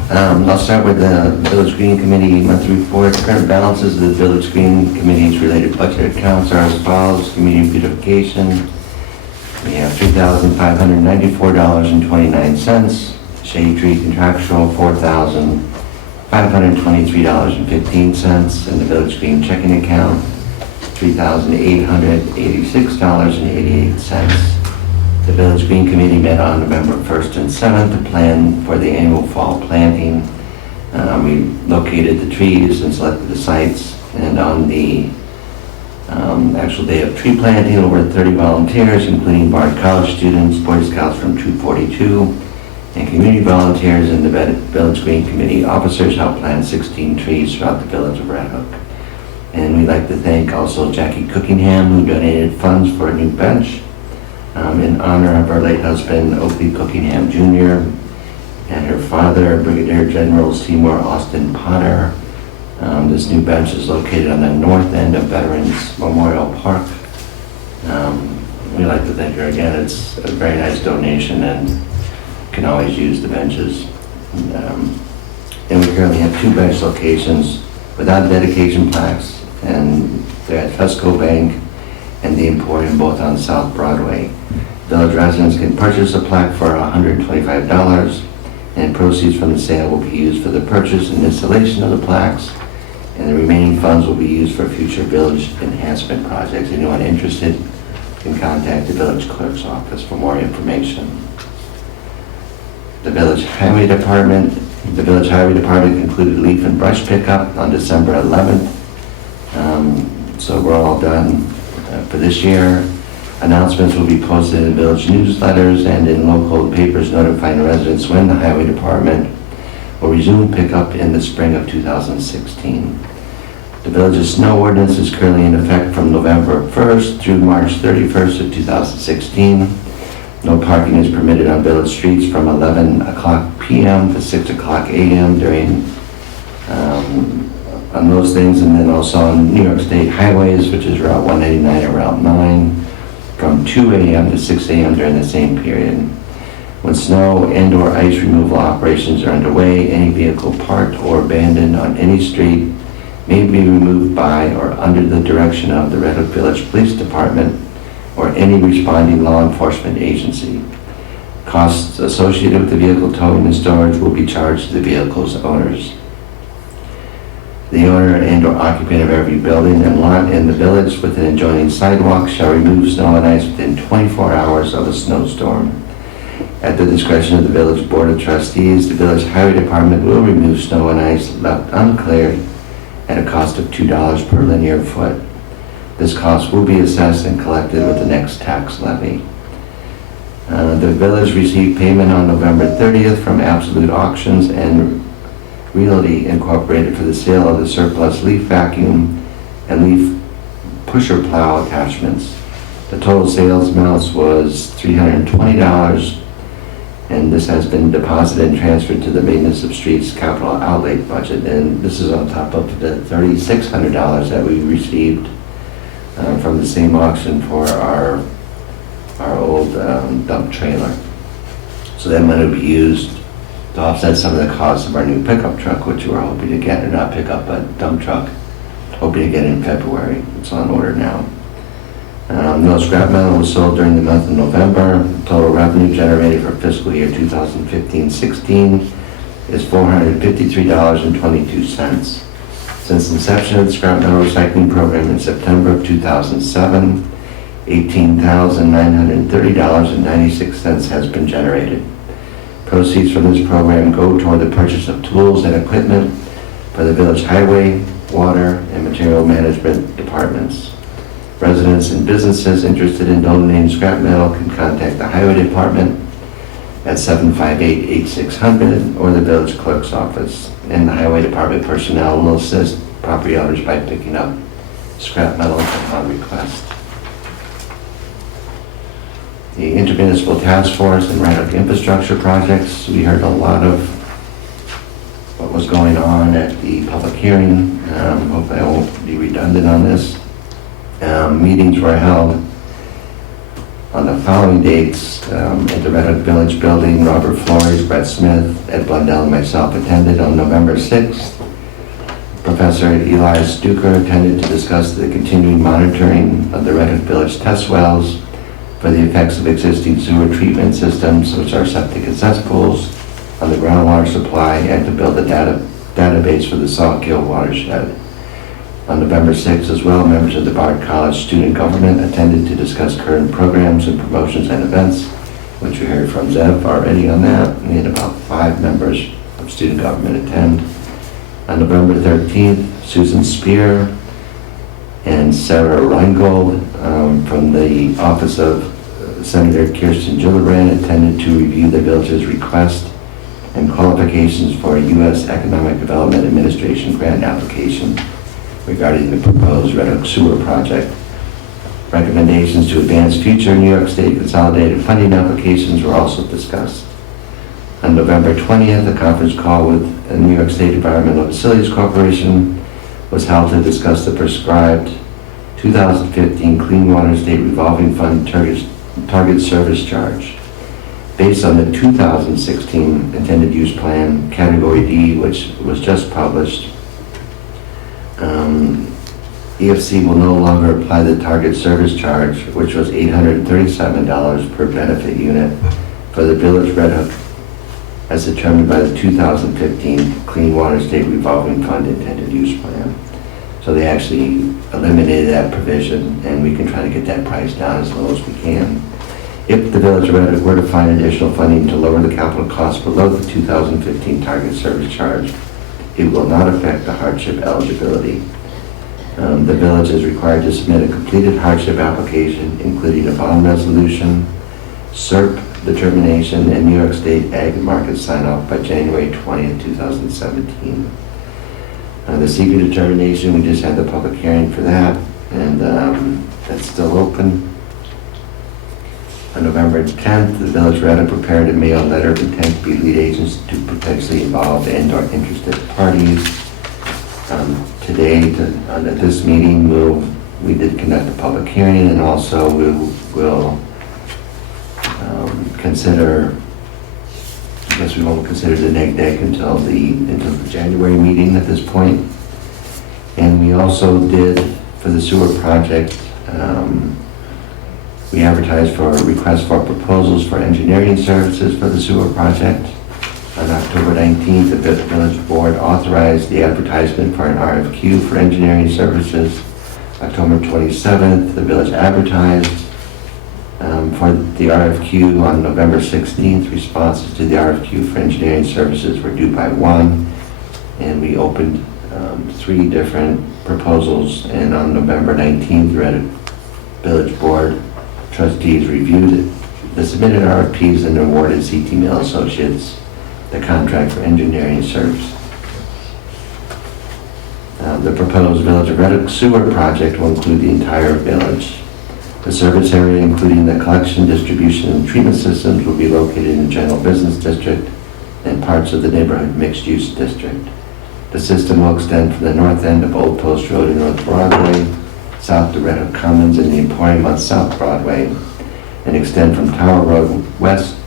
I'll start with the Village Green Committee monthly report. Current balances of the Village Green Committee's related budget accounts are as follows. Community beautification, we have $3,594.29. Shade tree contractual, $4,523.15. And the Village Green checking account, $3,886.88. The Village Green Committee met on November 1st and 7th to plan for the annual fall planting. We located the trees and selected the sites, and on the actual day of tree planting, over 30 volunteers, including Bard College students, Boy Scouts from Troop 42, and community volunteers and the Village Green Committee officers helped plant 16 trees throughout the village of Red Hook. And we'd like to thank also Jackie Cookingham, who donated funds for a new bench in honor of her late husband, Oakley Cookingham Jr., and her father, Brigadier General Seymour Austin Potter. This new bench is located on the north end of Veterans Memorial Park. We'd like to thank her again. It's a very nice donation, and you can always use the benches. And we currently have 2 bench locations without dedication plaques, and they're at Fesco Bank and the Emporium, both on South Broadway. Village residents can purchase a plaque for $125, and proceeds from the sale will be used for the purchase and installation of the plaques, and the remaining funds will be used for future village enhancement projects. Anyone interested can contact the village clerk's office for more information. The Village Highway Department concluded leaf and brush pickup on December 11th. So we're all done for this year. Announcements will be posted in village newsletters and in local papers notifying residents when the Highway Department will resume pickup in the spring of 2016. The village's snow ordinance is currently in effect from November 1st through March 31st of 2016. No parking is permitted on village streets from 11 o'clock p.m. to 6 o'clock a.m. during on those things, and then also on New York State highways, which is Route 189 and Route 9, from 2 a.m. to 6 a.m. during the same period. When snow and/or ice removal operations are underway, any vehicle parked or abandoned on any street may be removed by or under the direction of the Red Hook Village Police Department or any responding law enforcement agency. Costs associated with the vehicle towing and storage will be charged to the vehicle's owners. The owner and/or occupant of every building and lot in the village within adjoining sidewalks shall remove snow and ice within 24 hours of a snowstorm. At the discretion of the village board of trustees, the village highway department will remove snow and ice left uncleared at a cost of $2 per linear foot. This cost will be assessed and collected with the next tax levy. The village received payment on November 30th from Absolute Auctions and Realty Incorporated for the sale of the surplus leaf vacuum and leaf pusher plow attachments. The total sales amounts was $320, and this has been deposited and transferred to the Maintenance of Streets capital outlay budget. And this is on top of the $3,600 that we received from the same auction for our old dump trailer. So that money will be used to offset some of the costs of our new pickup truck, which we're hoping to get, or not pickup, but dump truck, hoping to get in February. It's on order now. No scrap metal was sold during the month of November. Total revenue generated for fiscal year 2015-16 is $453.22. Since inception of the scrap metal recycling program in September of 2007, $18,930.96 has been generated. Proceeds from this program go toward the purchase of tools and equipment for the village highway, water, and material management departments. Residents and businesses interested in donating scrap metal can contact the highway department at 758-8600 or the village clerk's office. And the highway department personnel will assist property owners by picking up scrap metal upon request. The Intermunicipal Task Force and Red Hook Infrastructure Projects, we heard a lot of what was going on at the public hearing. Hopefully I won't be redundant on this. Meetings were held on the following dates at the Red Hook Village Building. Robert Flores, Brett Smith, Ed Blundell, and myself attended on November 6th. Professor Eli Stuker attended to discuss the continuing monitoring of the Red Hook Village test wells for the effects of existing sewer treatment systems, which are septic and cesspools, on the groundwater supply, and to build a database for the Sawkill watershed. On November 6th as well, members of the Bard College student government attended to discuss current programs and promotions and events, which we heard from Zev already on that. We had about 5 members of student government attend. On November 13th, Susan Spear and Sarah Reingold from the office of Senator Kirsten Gillibrand attended to review the village's request and qualifications for a U.S. Economic Development Administration grant application regarding the proposed Red Hook Sewer project. Recommendations to advance future New York State consolidated funding applications were also discussed. On November 20th, a conference call with the New York State Environmental Facilities Corporation was held to discuss the prescribed 2015 Clean Water State Revolving Fund target service charge. Based on the 2016 intended use plan, Category D, which was just published, EFC will no longer apply the target service charge, which was $837 per benefit unit for the Village Red Hook, as determined by the 2015 Clean Water State Revolving Fund intended use plan. So they actually eliminated that provision, and we can try to get that price down as low as we can. If the Village of Red Hook were to find additional funding to lower the capital cost below the 2015 target service charge, it will not affect the hardship eligibility. The village is required to submit a completed hardship application, including a bond resolution, SERP determination, and New York State Ag Market sign-off by January 20th, 2017. The secret determination, we just had the public hearing for that, and that's still open. On November 10th, the Village Red Hook prepared a mail letter of intent to be lead agents to potentially involved and/or interested parties. Today, at this meeting, we did conduct a public hearing, and also we'll consider, I guess we won't consider the neg deck until the January meeting at this point. And we also did, for the sewer project, we advertised for a request for proposals for engineering services for the sewer project. On October 19th, the village board authorized the advertisement for an RFQ for engineering services. October 27th, the village advertised for the RFQ. On November 16th, responses to the RFQ for engineering services were due by 1, and we opened 3 different proposals, and on November 19th, the village board trustees reviewed the submitted RFPs and awarded CT Mill Associates the contract for engineering service. The proposed Village of Red Hook sewer project will include the entire village. The service area, including the collection, distribution, and treatment systems, will be located in the general business district and parts of the neighborhood mixed-use district. The system will extend from the north end of Old Post Road in North Broadway, south to Red Hook Commons and the Emporium on South Broadway, and extend from Tower Road west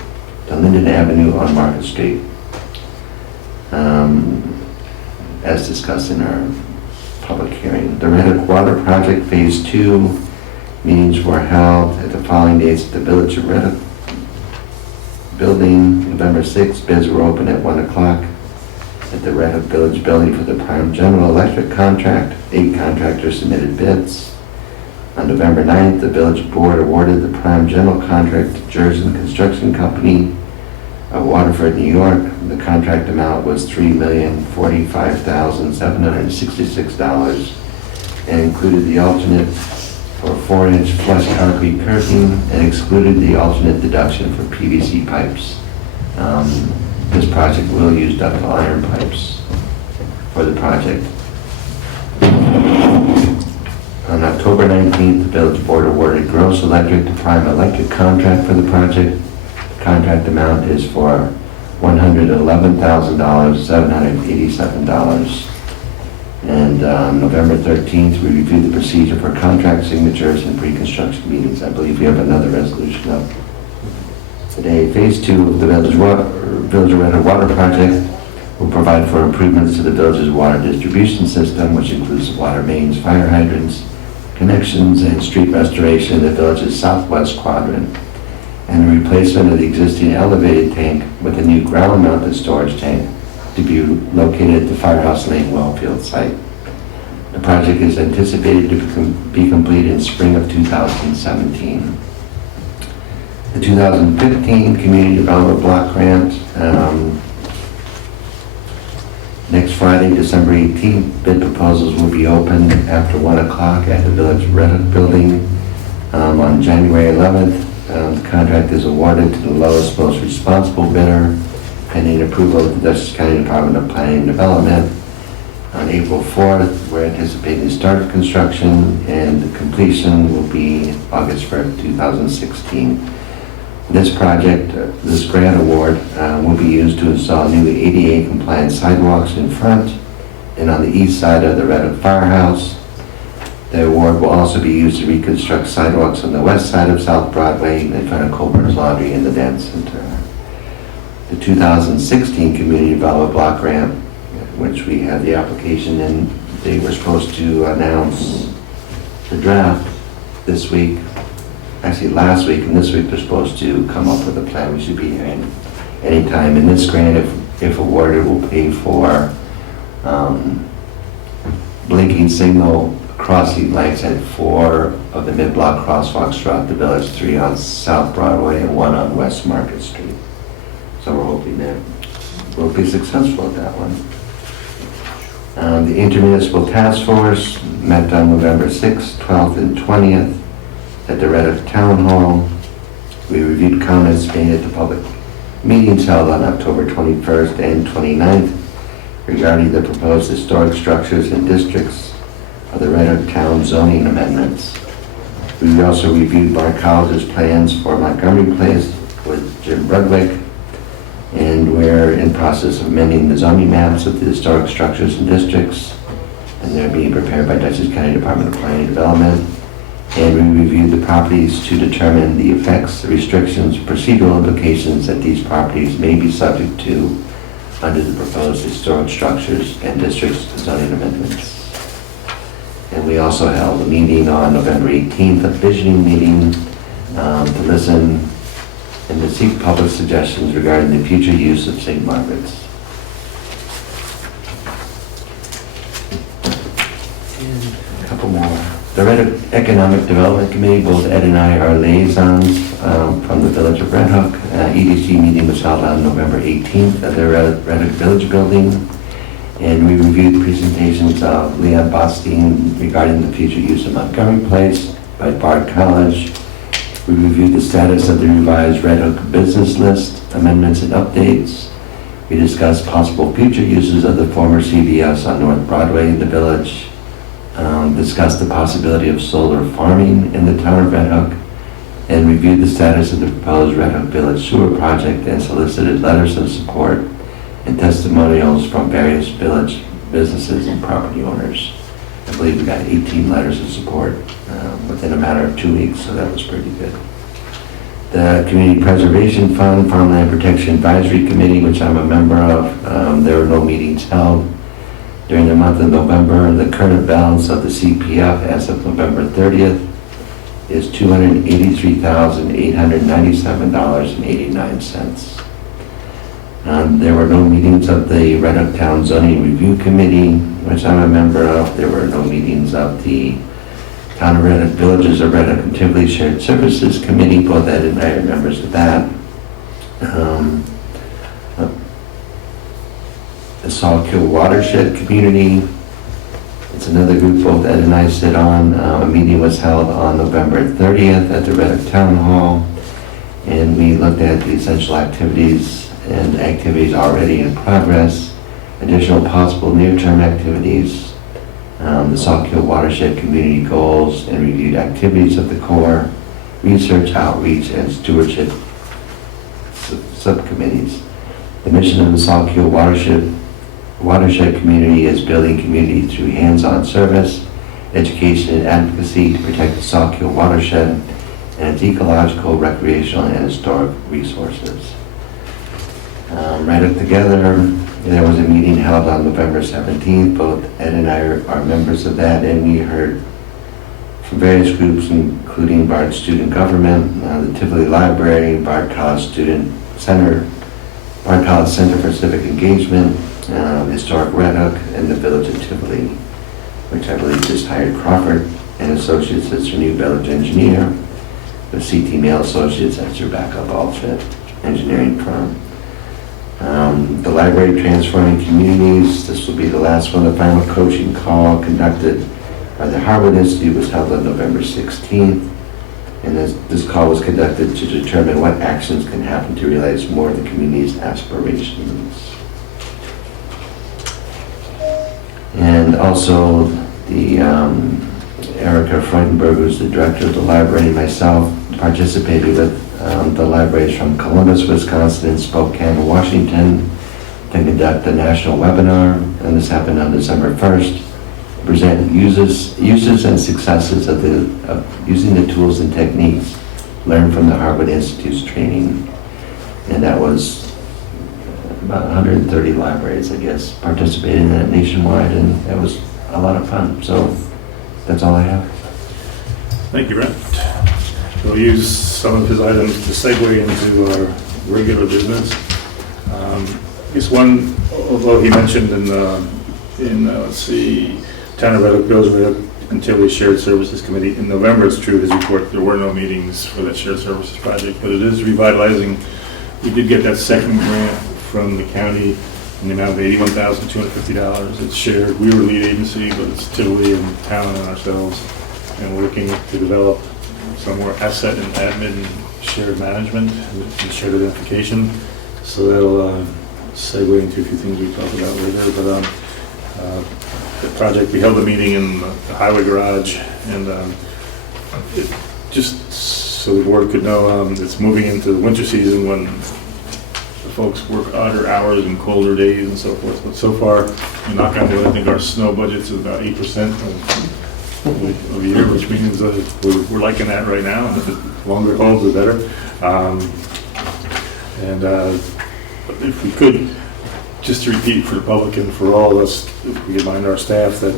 to Linden Avenue on Market Street. As discussed in our public hearing. The Red Hook Water Project Phase 2 meetings were held at the following dates at the Village of Red Hook building. November 6th, bids were open at 1 o'clock at the Red Hook Village building for the Prime General Electric contract. 8 contractors submitted bids. On November 9th, the Village Board awarded the Prime General contract to Jersen Construction Company of Waterford, New York. The contract amount was $3,045,766 and included the alternate for 4-inch flush concrete curtain and excluded the alternate deduction for PVC pipes. This project will use ductile iron pipes for the project. On October 19th, the Village Board awarded Gross Electric to Prime Electric contract for the project. The contract amount is for $111,787. And on November 13th, we reviewed the procedure for contract signatures and pre-construction meetings. I believe we have another resolution up today. Phase 2 of the Village of Red Hook Water Project will provide for improvements to the village's water distribution system, which includes water mains, fire hydrants, connections, and street restoration in the village's southwest quadrant, and the replacement of the existing elevated tank with a new ground-mounted storage tank to be located at the Firehouse Lane Wellfield site. The project is anticipated to be completed in spring of 2017. The 2015 Community Development Block Grant, next Friday, December 18th, bid proposals will be open after 1 o'clock at the Village Red Hook building. On January 11th, the contract is awarded to the lowest, most responsible bidder, pending approval of the Dutchess County Department of Planning and Development. On April 4th, we're anticipating the start of construction, and the completion will be August 1st, 2016. This project, this grant award, will be used to install new ADA-compliant sidewalks in front and on the east side of the Red Hook Firehouse. The award will also be used to reconstruct sidewalks on the west side of South Broadway in front of Colburn's Laundry and the Dance Center. The 2016 Community Development Block Grant, which we had the application in, they were supposed to announce the draft this week, actually last week, and this week they're supposed to come up with a plan. We should be hearing anytime. And this grant, if awarded, will pay for blinking signal crossing lights at 4 of the mid-block crosswalks throughout the village, 3 on South Broadway and 1 on West Market Street. So we're hoping that we'll be successful at that one. The Intermunicipal Task Force met on November 6th, 12th, and 20th at the Red Hook Town Hall. We reviewed comments made at the public meetings held on October 21st and 29th regarding the proposed historic structures and districts of the Red Hook Town zoning amendments. We also reviewed Bard College's plans for Montgomery Place with Jim Brudwick, and we're in process of amending the zoning maps of the historic structures and districts, and they're being prepared by Dutchess County Department of Planning and Development. And we reviewed the properties to determine the effects, the restrictions, procedural implications that these properties may be subject to under the proposed historic structures and districts zoning amendments. And we also held a meeting on November 18th, a visioning meeting to listen and to seek public suggestions regarding the future use of St. Margaret's. And a couple more. The Red Hook Economic Development Committee, both Ed and I are liaisons from the Village of Red Hook. EDC meeting was held on November 18th at the Red Hook Village Building, and we reviewed presentations of Leon Bostein regarding the future use of Montgomery Place by Bard College. We reviewed the status of the revised Red Hook business list, amendments and updates. We discussed possible future uses of the former CVS on North Broadway in the village. Discussed the possibility of solar farming in the town of Red Hook, and reviewed the status of the proposed Red Hook Village Sewer Project and solicited letters of support and testimonials from various village businesses and property owners. I believe we got 18 letters of support within a matter of 2 weeks, so that was pretty good. The Community Preservation Fund, Farmland Protection Advisory Committee, which I'm a member of, there were no meetings held. During the month of November, the current balance of the CPF as of November 30th is $283,897.89. There were no meetings of the Red Hook Town Zoning Review Committee, which I'm a member of. There were no meetings of the Town of Red Hook Villages of Red Hook and Tivoli Shared Services Committee. Both Ed and I are members of that. The Sawkill Watershed Community, it's another group both Ed and I sit on. A meeting was held on November 30th at the Red Hook Town Hall, and we looked at the essential activities and activities already in progress, additional possible near-term activities, the Sawkill Watershed Community Goals, and reviewed activities of the core, research, outreach, and stewardship subcommittees. The mission of the Sawkill Watershed Community is building community through hands-on service, education, and advocacy to protect the Sawkill Watershed and its ecological, recreational, and historic resources. Red Hook Together, there was a meeting held on November 17th. Both Ed and I are members of that, and we heard from various groups, including Bard Student Government, the Tivoli Library, Bard College Student Center, Bard College Center for Civic Engagement, Historic Red Hook, and the Village of Tivoli, which I believe just hired Crawford and Associates as their new village engineer, with CT Mail Associates as their backup outfit engineering firm. The library transforming communities, this will be the last one. The final coaching call conducted by the Harvard Institute was held on November 16th. And this call was conducted to determine what actions can happen to realize more of the community's aspirations. And also the Erica Freudenberg, who's the director of the library, and myself participated with the libraries from Columbus, Wisconsin, and Spokane, Washington, to conduct a national webinar, and this happened on December 1st. Present uses and successes of using the tools and techniques learned from the Harvard Institute's training. And that was about 130 libraries, I guess, participating in that nationwide, and that was a lot of fun. So that's all I have. Thank you, Brent. We'll use some of his items to segue into our regular business. I guess one, although he mentioned in let's see, Town of Red Hook, Village of Red Hook, and Tivoli Shared Services Committee. In November, it's true, his report, there were no meetings for that shared services project, but it is revitalizing. We did get that second grant from the county in the amount of $81,250. It's shared. We were lead agency, but it's Tivoli and town and ourselves, and we're looking to develop some more asset and admin shared management and shared identification. So that'll segue into a few things we talk about later. But the project, we held a meeting in the highway garage, and just so the board could know, it's moving into the winter season when the folks work odder hours and colder days and so forth. But so far, knock on wood, I think our snow budget's about 8% of the year, which means we're liking that right now. And the longer it holds, the better. If we could, just to repeat for the public and for all of us, if we could remind our staff that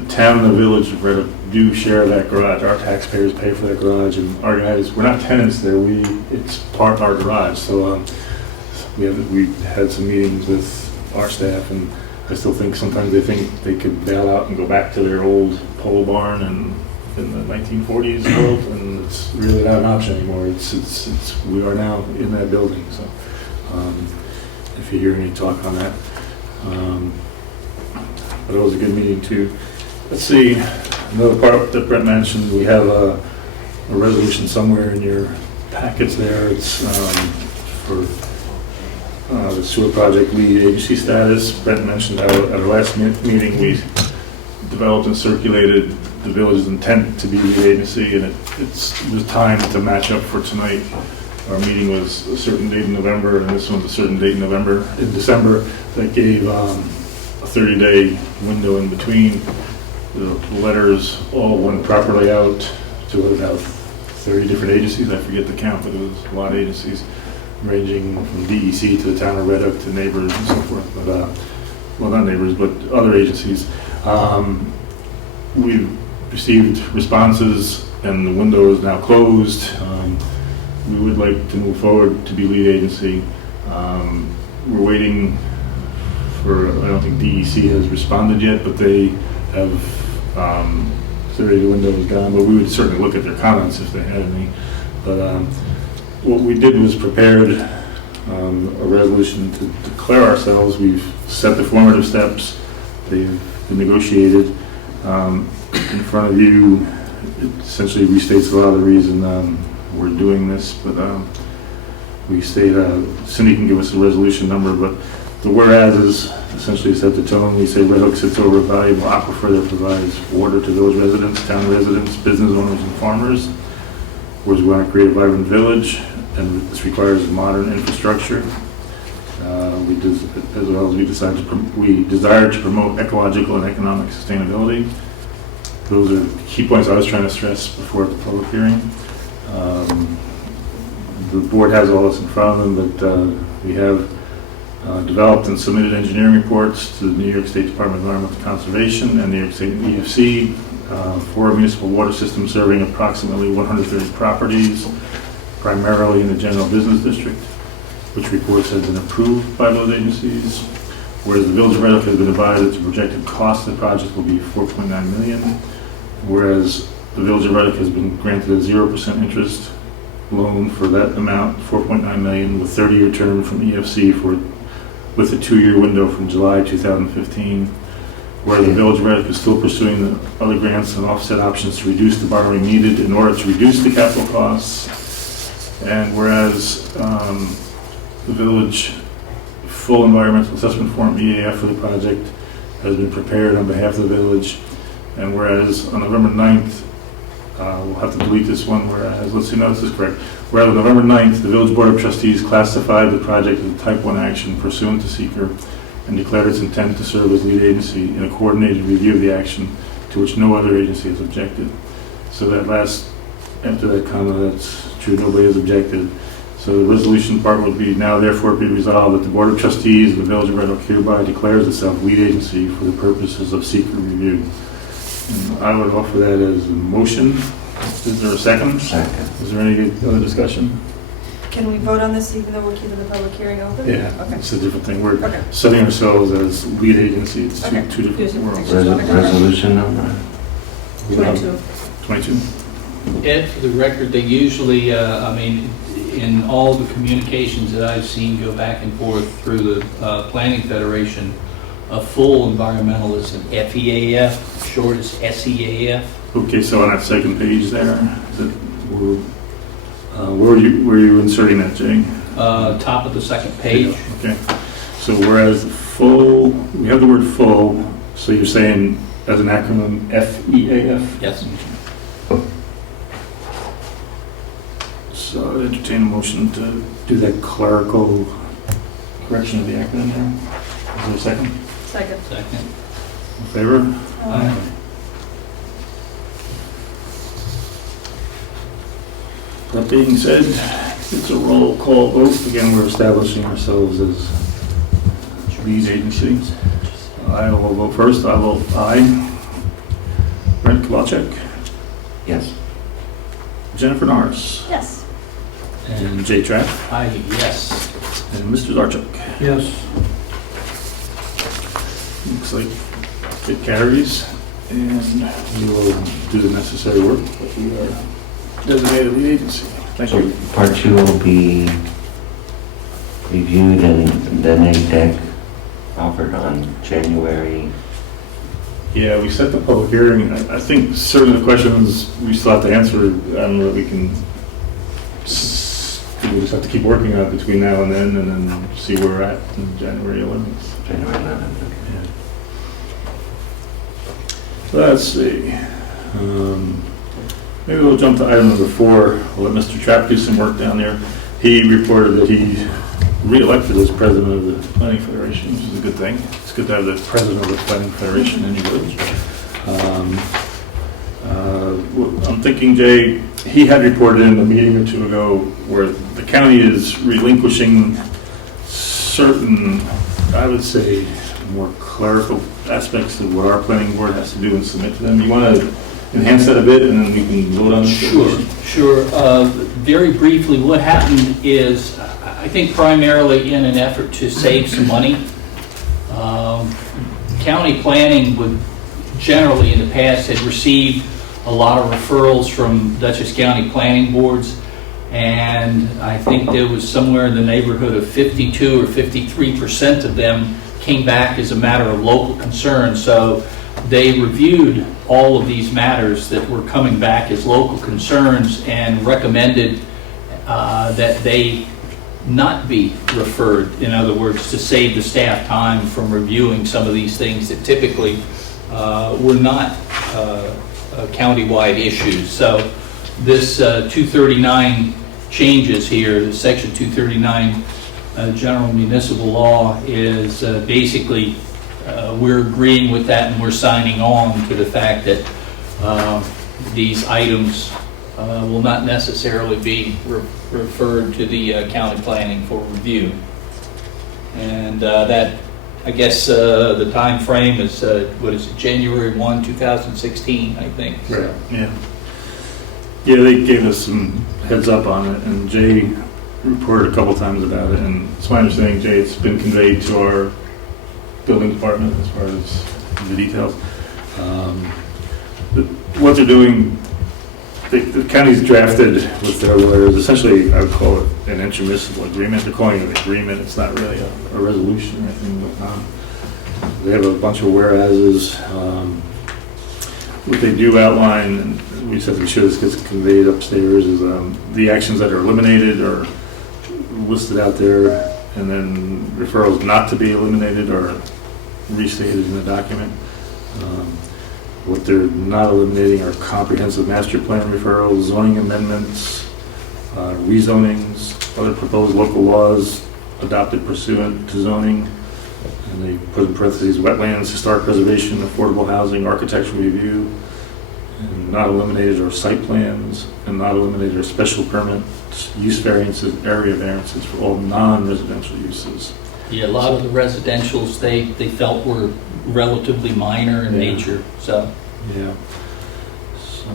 the town and the village of Red Hook do share that garage. Our taxpayers pay for that garage, and our guys, we're not tenants there, it's part of our garage. So we had some meetings with our staff, and I still think sometimes they think they could bail out and go back to their old pole barn and in the 1940s world, and it's really not an option anymore. We are now in that building, so if you hear any talk on that. But it was a good meeting too. Let's see, another part that Brett mentioned, we have a resolution somewhere in your packets there. It's for the sewer project lead agency status. Brett mentioned how at our last meeting we developed and circulated the village's intent to be lead agency, and it was time to match up for tonight. Our meeting was a certain date in November, and this one's a certain date in December. That gave a 30-day window in between. The letters all went properly out to about 30 different agencies. I forget the count, but it was a lot of agencies, ranging from DEC to the town of Red Hook to neighbors and so forth. But well, not neighbors, but other agencies. We've received responses, and the window is now closed. We would like to move forward to be lead agency. We're waiting for, I don't think DEC has responded yet, but they have, 30-day window is gone, but we would certainly look at their comments if they had any. But what we did was prepared a resolution to declare ourselves. We've set the formative steps. They've been negotiated. In front of you, it essentially restates a lot of the reason we're doing this, but we state, Cindy can give us a resolution number, but the whereas is essentially set the tone. We say Red Hook sits over a valuable aquifer that provides water to village residents, town residents, business owners, and farmers. Whereas we want to create a vibrant village, and this requires modern infrastructure. As well as we desire to promote ecological and economic sustainability. Those are key points I was trying to stress before the public hearing. The board has all this in front of them, but we have developed and submitted engineering reports to the New York State Department of Environmental Conservation and New York State EFC for a municipal water system serving approximately 130 properties, primarily in the general business district, which reports have been approved by those agencies. Whereas the Village of Red Hook has been advised that the projected cost of the project will be $4.9 million, whereas the Village of Red Hook has been granted a 0% interest loan for that amount, $4.9 million, with 30-year term from EFC with a 2-year window from July 2015. Where the Village of Red Hook is still pursuing the other grants and offset options to reduce the borrowing needed in order to reduce the capital costs. And whereas the village full environmental assessment form, EAF, for the project has been prepared on behalf of the village. And whereas on November 9th, we'll have to delete this one, whereas, let's see, no, this is correct. Whereas on November 9th, the Village Board of Trustees classified the project as a Type 1 action pursuant to seeker and declared its intent to serve as lead agency in a coordinated review of the action to which no other agency has objected. So that after that comment, that's true, nobody has objected. So the resolution part would be, now therefore be resolved that the Board of Trustees of the Village of Red Hook hereby declares itself lead agency for the purposes of seeker review. And I would offer that as a motion. Is there a second? Second. Is there any other discussion? Can we vote on this even though we're keeping the public hearing open? Yeah, Okay. it's a different thing. We're Okay. setting ourselves as lead agency. It's Okay. two different worlds. Resolution number? 22. 22. Ed, for the record, they usually, in all the communications that I've seen go back and forth through the Planning Federation, a full environmental is an FEAF, short is SEAF. Okay, so on that second page there, where are you inserting that, Jay? Top of the second page. Okay, so whereas full, we have the word full, so you're saying as an acronym FEAF? Yes. So I'd entertain a motion to do that clerical correction of the acronym there. Is there a second? Second. Second. In favor? Aye. That being said, it's a roll call vote. Again, we're establishing ourselves as lead agency. I will vote first. I vote aye. Brent Kowalczyk, Yes. Jennifer Norris, Yes. and Jay Trapp, Aye, yes. and Mr. Zarchuk. Yes. Looks like it carries, and we will do the necessary work, but we are designated lead agency. Thank So you. part 2 will be reviewed and then a deck offered on January. Yeah, we set the public hearing. I think certain of the questions we still have to answer. I don't know that we can, we'll just have to keep working on it between now and then see where we're at on January 11th. January 11th. Yeah. So let's see. Maybe we'll jump to item number 4. We'll let Mr. Trapp do some work down there. He reported that he re-elected as president of the Planning Federation, which is a good thing. It's good to have the president of the Planning Federation in your village. I'm thinking, Jay, he had reported in a meeting or 2 ago where the county is relinquishing certain, I would say, more clerical aspects of what our planning board has to do and submit to them. You want to enhance that a bit, and then we can vote on it? Sure. Very briefly, what happened is, I think primarily in an effort to save some money, county planning would generally in the past had received a lot of referrals from Dutchess County planning boards, and I think there was somewhere in the neighborhood of 52 or 53% of them came back as a matter of local concern. So they reviewed all of these matters that were coming back as local concerns and recommended that they not be referred. In other words, to save the staff time from reviewing some of these things that typically were not county-wide issues. So this 239 changes here, the section 239 general municipal law is basically we're agreeing with that, and we're signing on to the fact that these items will not necessarily be referred to the county planning for review. And that, I guess, the time frame is, what is it, January 1, 2016, I think. So. Right, yeah. Yeah, they gave us some heads up on it, and Jay reported a couple times about it, and it's my understanding, Jay, it's been conveyed to our building department as far as the details. What they're doing, the county's drafted with their lawyers, essentially, I would call it an intermunicipal agreement. They're calling it an agreement. It's not really a resolution or anything. They have a bunch of whereases. What they do outline, and we just have to be sure this gets conveyed upstairs, is the actions that are eliminated are listed out there, and then referrals not to be eliminated are restated in the document. What they're not eliminating are comprehensive master plan referrals, zoning amendments, rezonings, other proposed local laws adopted pursuant to zoning, and they put in parentheses wetlands, historic preservation, affordable housing, architectural review, and not eliminated are site plans, and not eliminated are special permits, use variances, area variances for all non-residential uses. Yeah, a lot of the residentials they felt were relatively minor in nature, so. Yeah. So,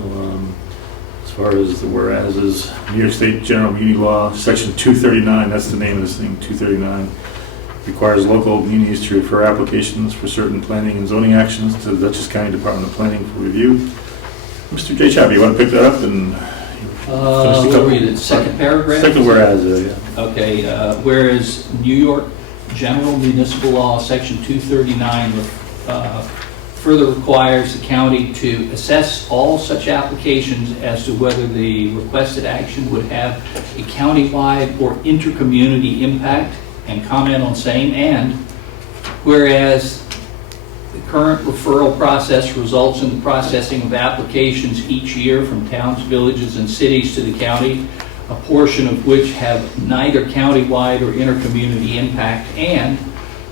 as far as the whereases, New York State General Muni Law, Section 239, that's the name of this thing, 239, requires local munis to refer applications for certain planning and zoning actions to the Dutchess County Department of Planning for review. Mr. J. Chappie, you want to pick that up and What were you, the second paragraph? Second whereas, yeah. Okay, whereas New York General Municipal Law, Section 239, further requires the county to assess all such applications as to whether the requested action would have a countywide or intercommunity impact and comment on same, and whereas the current referral process results in the processing of applications each year from towns, villages, and cities to the county, a portion of which have neither countywide or intercommunity impact, and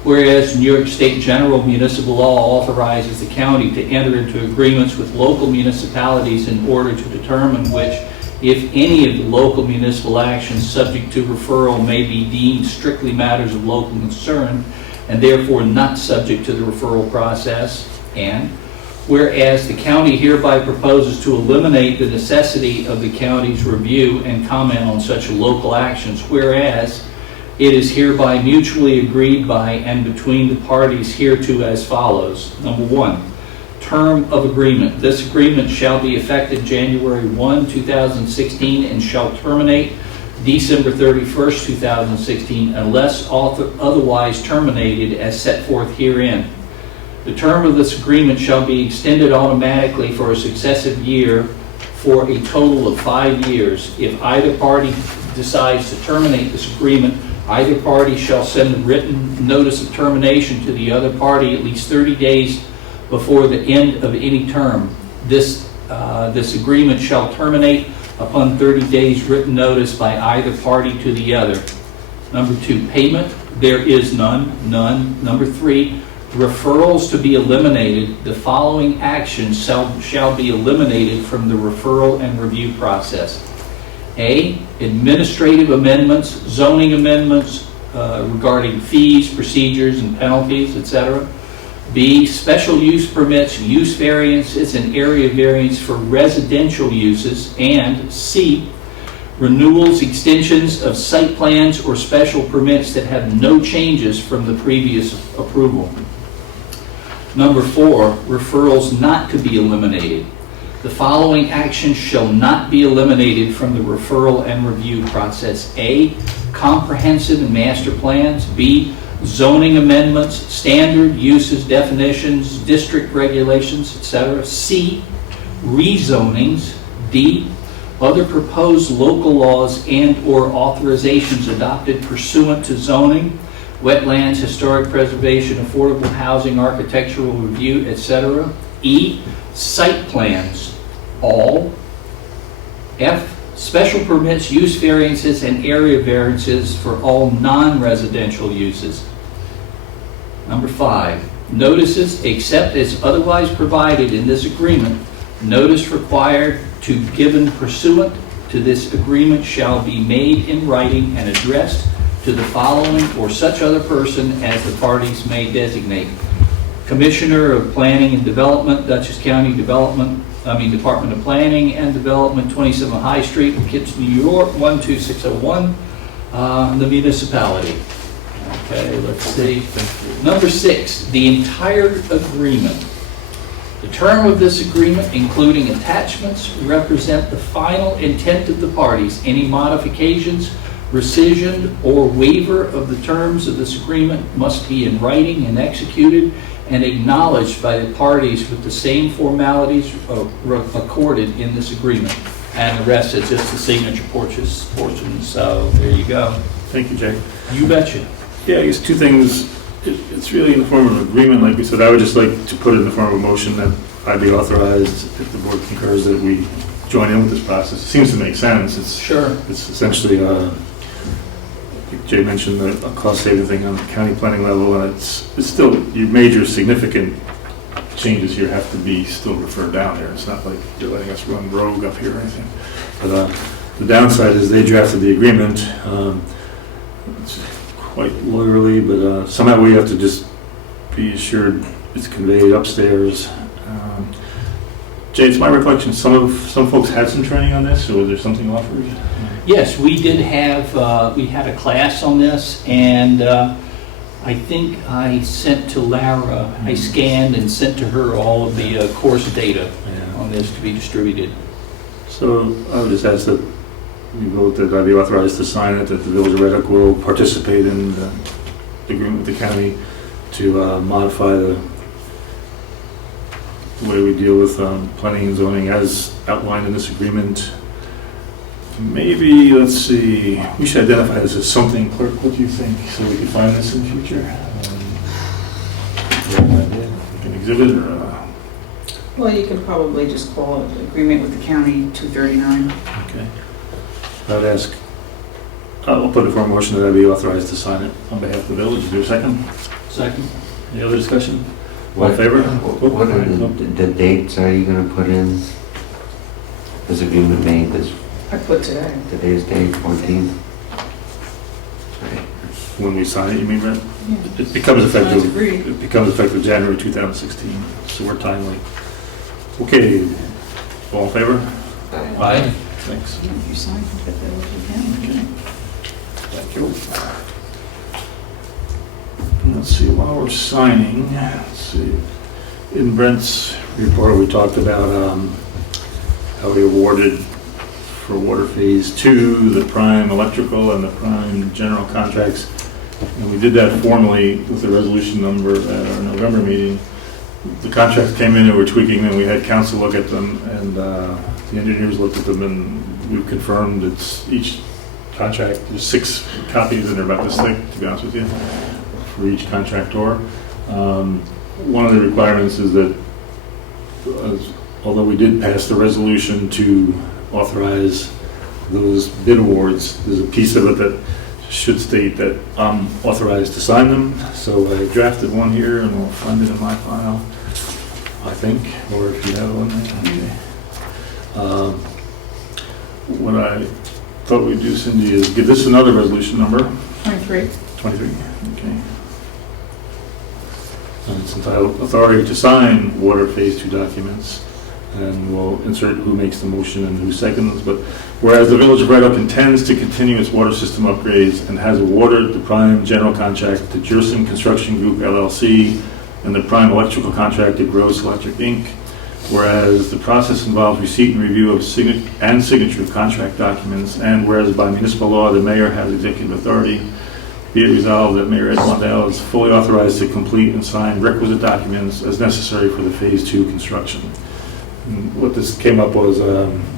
whereas New York State General Municipal Law authorizes the county to enter into agreements with local municipalities in order to determine which, if any, of the local municipal actions subject to referral may be deemed strictly matters of local concern and therefore not subject to the referral process, and Whereas the county hereby proposes to eliminate the necessity of the county's review and comment on such local actions. Whereas it is hereby mutually agreed by and between the parties hereto as follows. Number one, term of agreement. This agreement shall be effective January 1, 2016 and shall terminate December 31st, 2016 unless otherwise terminated as set forth herein. The term of this agreement shall be extended automatically for a successive year for a total of 5 years. If either party decides to terminate this agreement, either party shall send a written notice of termination to the other party at least 30 days before the end of any term. This agreement shall terminate upon 30 days written notice by either party to the other. Number 2, payment. There is none. Number 3, referrals to be eliminated. The following actions shall be eliminated from the referral and review process. A, administrative amendments, zoning amendments regarding fees, procedures, and penalties, etc. B, special use permits, use variances, and area variance for residential uses. And C, renewals, extensions of site plans or special permits that have no changes from the previous approval. Number 4, referrals not to be eliminated. The following actions shall not be eliminated from the referral and review process. A, comprehensive and master plans. B, zoning amendments, standard uses, definitions, district regulations, etc. C, rezonings. D, other proposed local laws and/or authorizations adopted pursuant to zoning, wetlands, historic preservation, affordable housing, architectural review, etc. E, site plans, all. F, special permits, use variances, and area variances for all non-residential uses. Number 5, notices except as otherwise provided in this agreement. Notice required to given pursuant to this agreement shall be made in writing and addressed to the following or such other person as the parties may designate. Commissioner of Planning and Development, Dutchess County Department of Planning and Development, 27 High Street, Poughkeepsie, New York, 12601, the municipality. Okay, let's see. Number 6, the entire agreement. The term of this agreement, including attachments, represent the final intent of the parties. Any modifications, rescission, or waiver of the terms of this agreement must be in writing and executed and acknowledged by the parties with the same formalities accorded in this agreement. And the rest is just the signature portion, so there you go. Thank you, Jay. You betcha. Yeah, I guess 2 things. It's really in the form of agreement, like we said. I would just like to put it in the form of a motion that I be authorized, if the board concurs, that we join in with this process. It seems to make sense. It's essentially, like Jay mentioned, a cost-saving thing on the county planning level, and it's still, your major significant changes here have to be still referred down there. It's not like you're letting us run rogue up here or anything. But the downside is they drafted the agreement. It's quite lawyerly, but somehow we have to just be assured it's conveyed upstairs. Jay, it's my reflection, some folks had some training on this, or was there something offered? Yes, we did have, we had a class on this, and I think I sent to Lara, I scanned and sent to her all of the course data on this to be distributed. So I would just ask that we vote that I be authorized to sign it, that the Village of Red Hook will participate in the agreement with the county to modify the way we deal with planning and zoning as outlined in this agreement. Maybe, let's see, we should identify this as something, clerk, what do you think, so we can find this in the future? Like an exhibit or? Well, you could probably just call it agreement with the county 239. Okay. I would ask, I'll put it for a motion that I be authorized to sign it on behalf of the village. Is there a second? Second. Any other discussion? All in favor? What are the dates are you gonna put in? This agreement made this, I put today. today's date, 14th? When we sign it, you mean, Brett? Yeah. It becomes Sounds effective. agreed. It becomes effective January 2016, so we're timely. Okay, all in favor? Aye. Thanks. You signed the village account. Okay. Thank you. Let's see, while we're signing, let's see, in Brent's report, we talked about how we awarded for Water Phase 2, the prime electrical and the prime general contracts. And we did that formally with the resolution number at our November meeting. The contracts came in and we're tweaking them. We had council look at them, and the engineers looked at them, and we confirmed it's each contract, there's 6 copies and they're about this thick, to be honest with you, for each contractor. One of the requirements is that, although we did pass the resolution to authorize those bid awards, there's a piece of it that should state that I'm authorized to sign them. So I drafted one here, and we'll find it in my file, I think, or if you have one. Okay. What I thought we'd do, Cindy, is give this another resolution number. 23. 23, okay. And it's entitled Authority to Sign Water Phase 2 Documents. And we'll insert who makes the motion and who seconds. But whereas the Village of Red Oak intends to continue its water system upgrades and has awarded the prime general contract to Jerson Construction Group LLC and the prime electrical contract to Gross Electric Inc. Whereas the process involves receipt and review of signature of contract documents, and whereas by municipal law the mayor has executive authority, be it resolved that Mayor Ed Mondale is fully authorized to complete and sign requisite documents as necessary for the Phase 2 construction. And what this came up was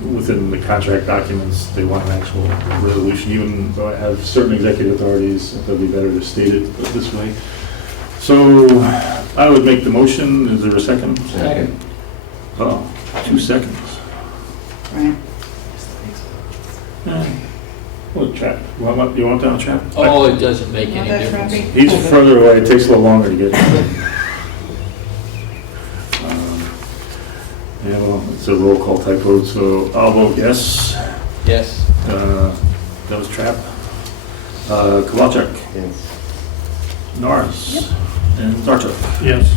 within the contract documents, they want an actual resolution, even though I have certain executive authorities, it would be better to state it this way. So I would make the motion. Is there a second? Second. Oh, 2 seconds. Right. What, trap? You want that on trap? Oh, it doesn't make Want any that, difference. Trappy? He's further away, it takes a little longer to get. Yeah, well, it's a roll call type vote, so I'll vote yes. Yes. That was Trap. Kowalczyk, Yes. Norris, and Zarchuk. Yes.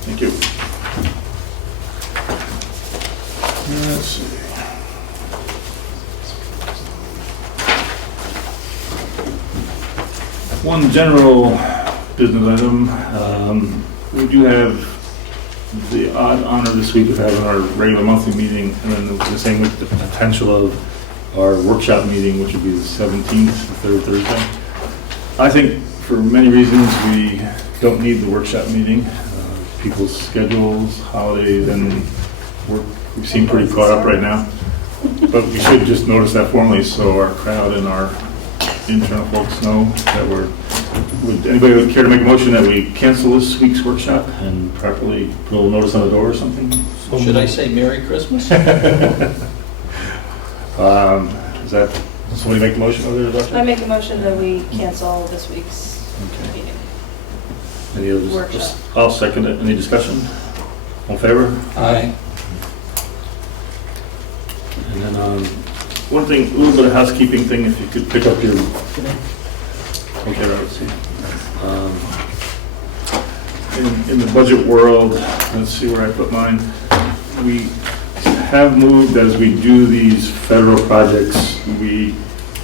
Thank you. Let's see. One general business item. We do have the odd honor this week of having our regular monthly meeting, and then the same with the potential of our workshop meeting, which would be the 17th, the third Thursday. I think for many reasons we don't need the workshop meeting. People's schedules, holidays, and work, we seem pretty caught up right now. But we should just notice that formally so our crowd and our internal folks know that would anybody care to make a motion that we cancel this week's workshop and properly put a little notice on the door or something? Should I say Merry Christmas? Is that, does somebody make a motion over there? I make a motion that we cancel this week's Okay. meeting. Any others? Workshop. I'll second it. Any discussion? All in favor? Aye. And then, one thing, a little bit of housekeeping thing, if you could pick up your, okay, right, see. In the budget world, let's see where I put mine. We have moved, as we do these federal projects, we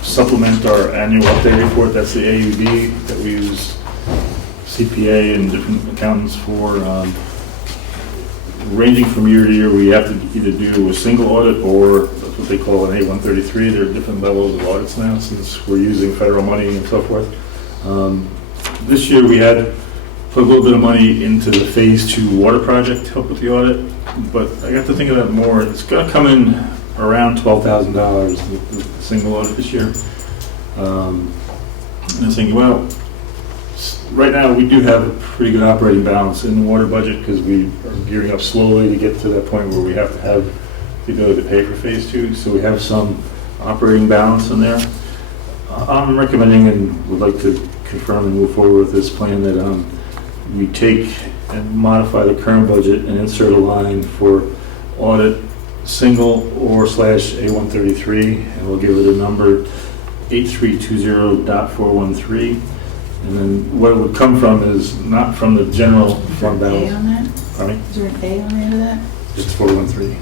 supplement our annual update report, that's the AUD, that we use CPA and different accountants for. Ranging from year to year, we have to either do a single audit or that's what they call an A133. There are different levels of audits now since we're using federal money and so forth. This year we had put a little bit of money into the Phase 2 water project to help with the audit, but I got to think of that more. It's going to come in around $12,000, the single audit this year. And I was thinking, well, right now we do have a pretty good operating balance in the water budget because we are gearing up slowly to get to that point where we have to have the ability to pay for Phase 2, so we have some operating balance in there. I'm recommending and would like to confirm and move forward with this plan that we take and modify the current budget and insert a line for audit single or / A133, and we'll give it a number 8320.413. And then what it would come from is not from the general fund Is there an A balance. on that? Pardon me? Is there an A on the end of that? just 413.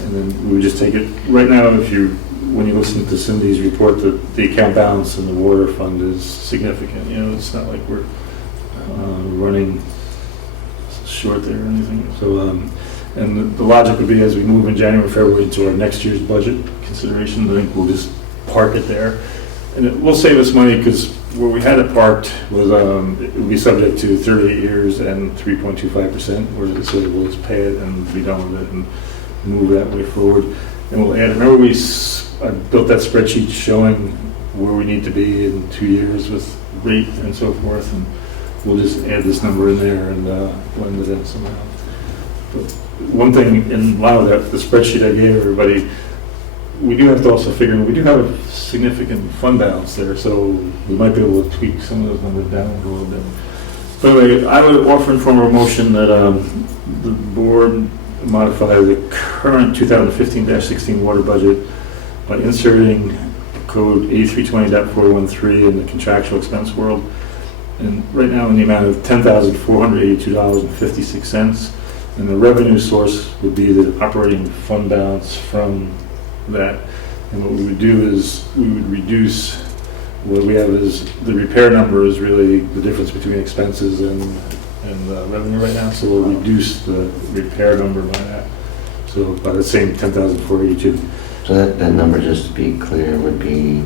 And then we would just take it, right now, when you listen to Cindy's report, the account balance in the water fund is significant. It's not like we're running short there or anything. So, and the logic would be as we move in January, February into our next year's budget consideration, I think we'll just park it there. And it will save us money because where we had it parked was, it would be subject to 38 years and 3.25%, where it said we'll just pay it and be done with it and move that way forward. And we'll add, remember I built that spreadsheet showing where we need to be in 2 years with rate and so forth, and we'll just add this number in there and blend it in somehow. But one thing in a lot of that, the spreadsheet I gave everybody, we do have to also figure, we do have a significant fund balance there, so we might be able to tweak some of those numbers down a little bit. But anyway, I would offer in form of a motion that the board modify the current 2015-16 water budget by inserting code 8320.413 in the contractual expense world. And right now in the amount of $10,482.56. And the revenue source would be the operating fund balance from that. And what we would do is we would reduce, what we have is the repair number is really the difference between expenses and revenue right now. So we'll reduce the repair number by that. So by the same 10,482. So that number, just to be clear, would be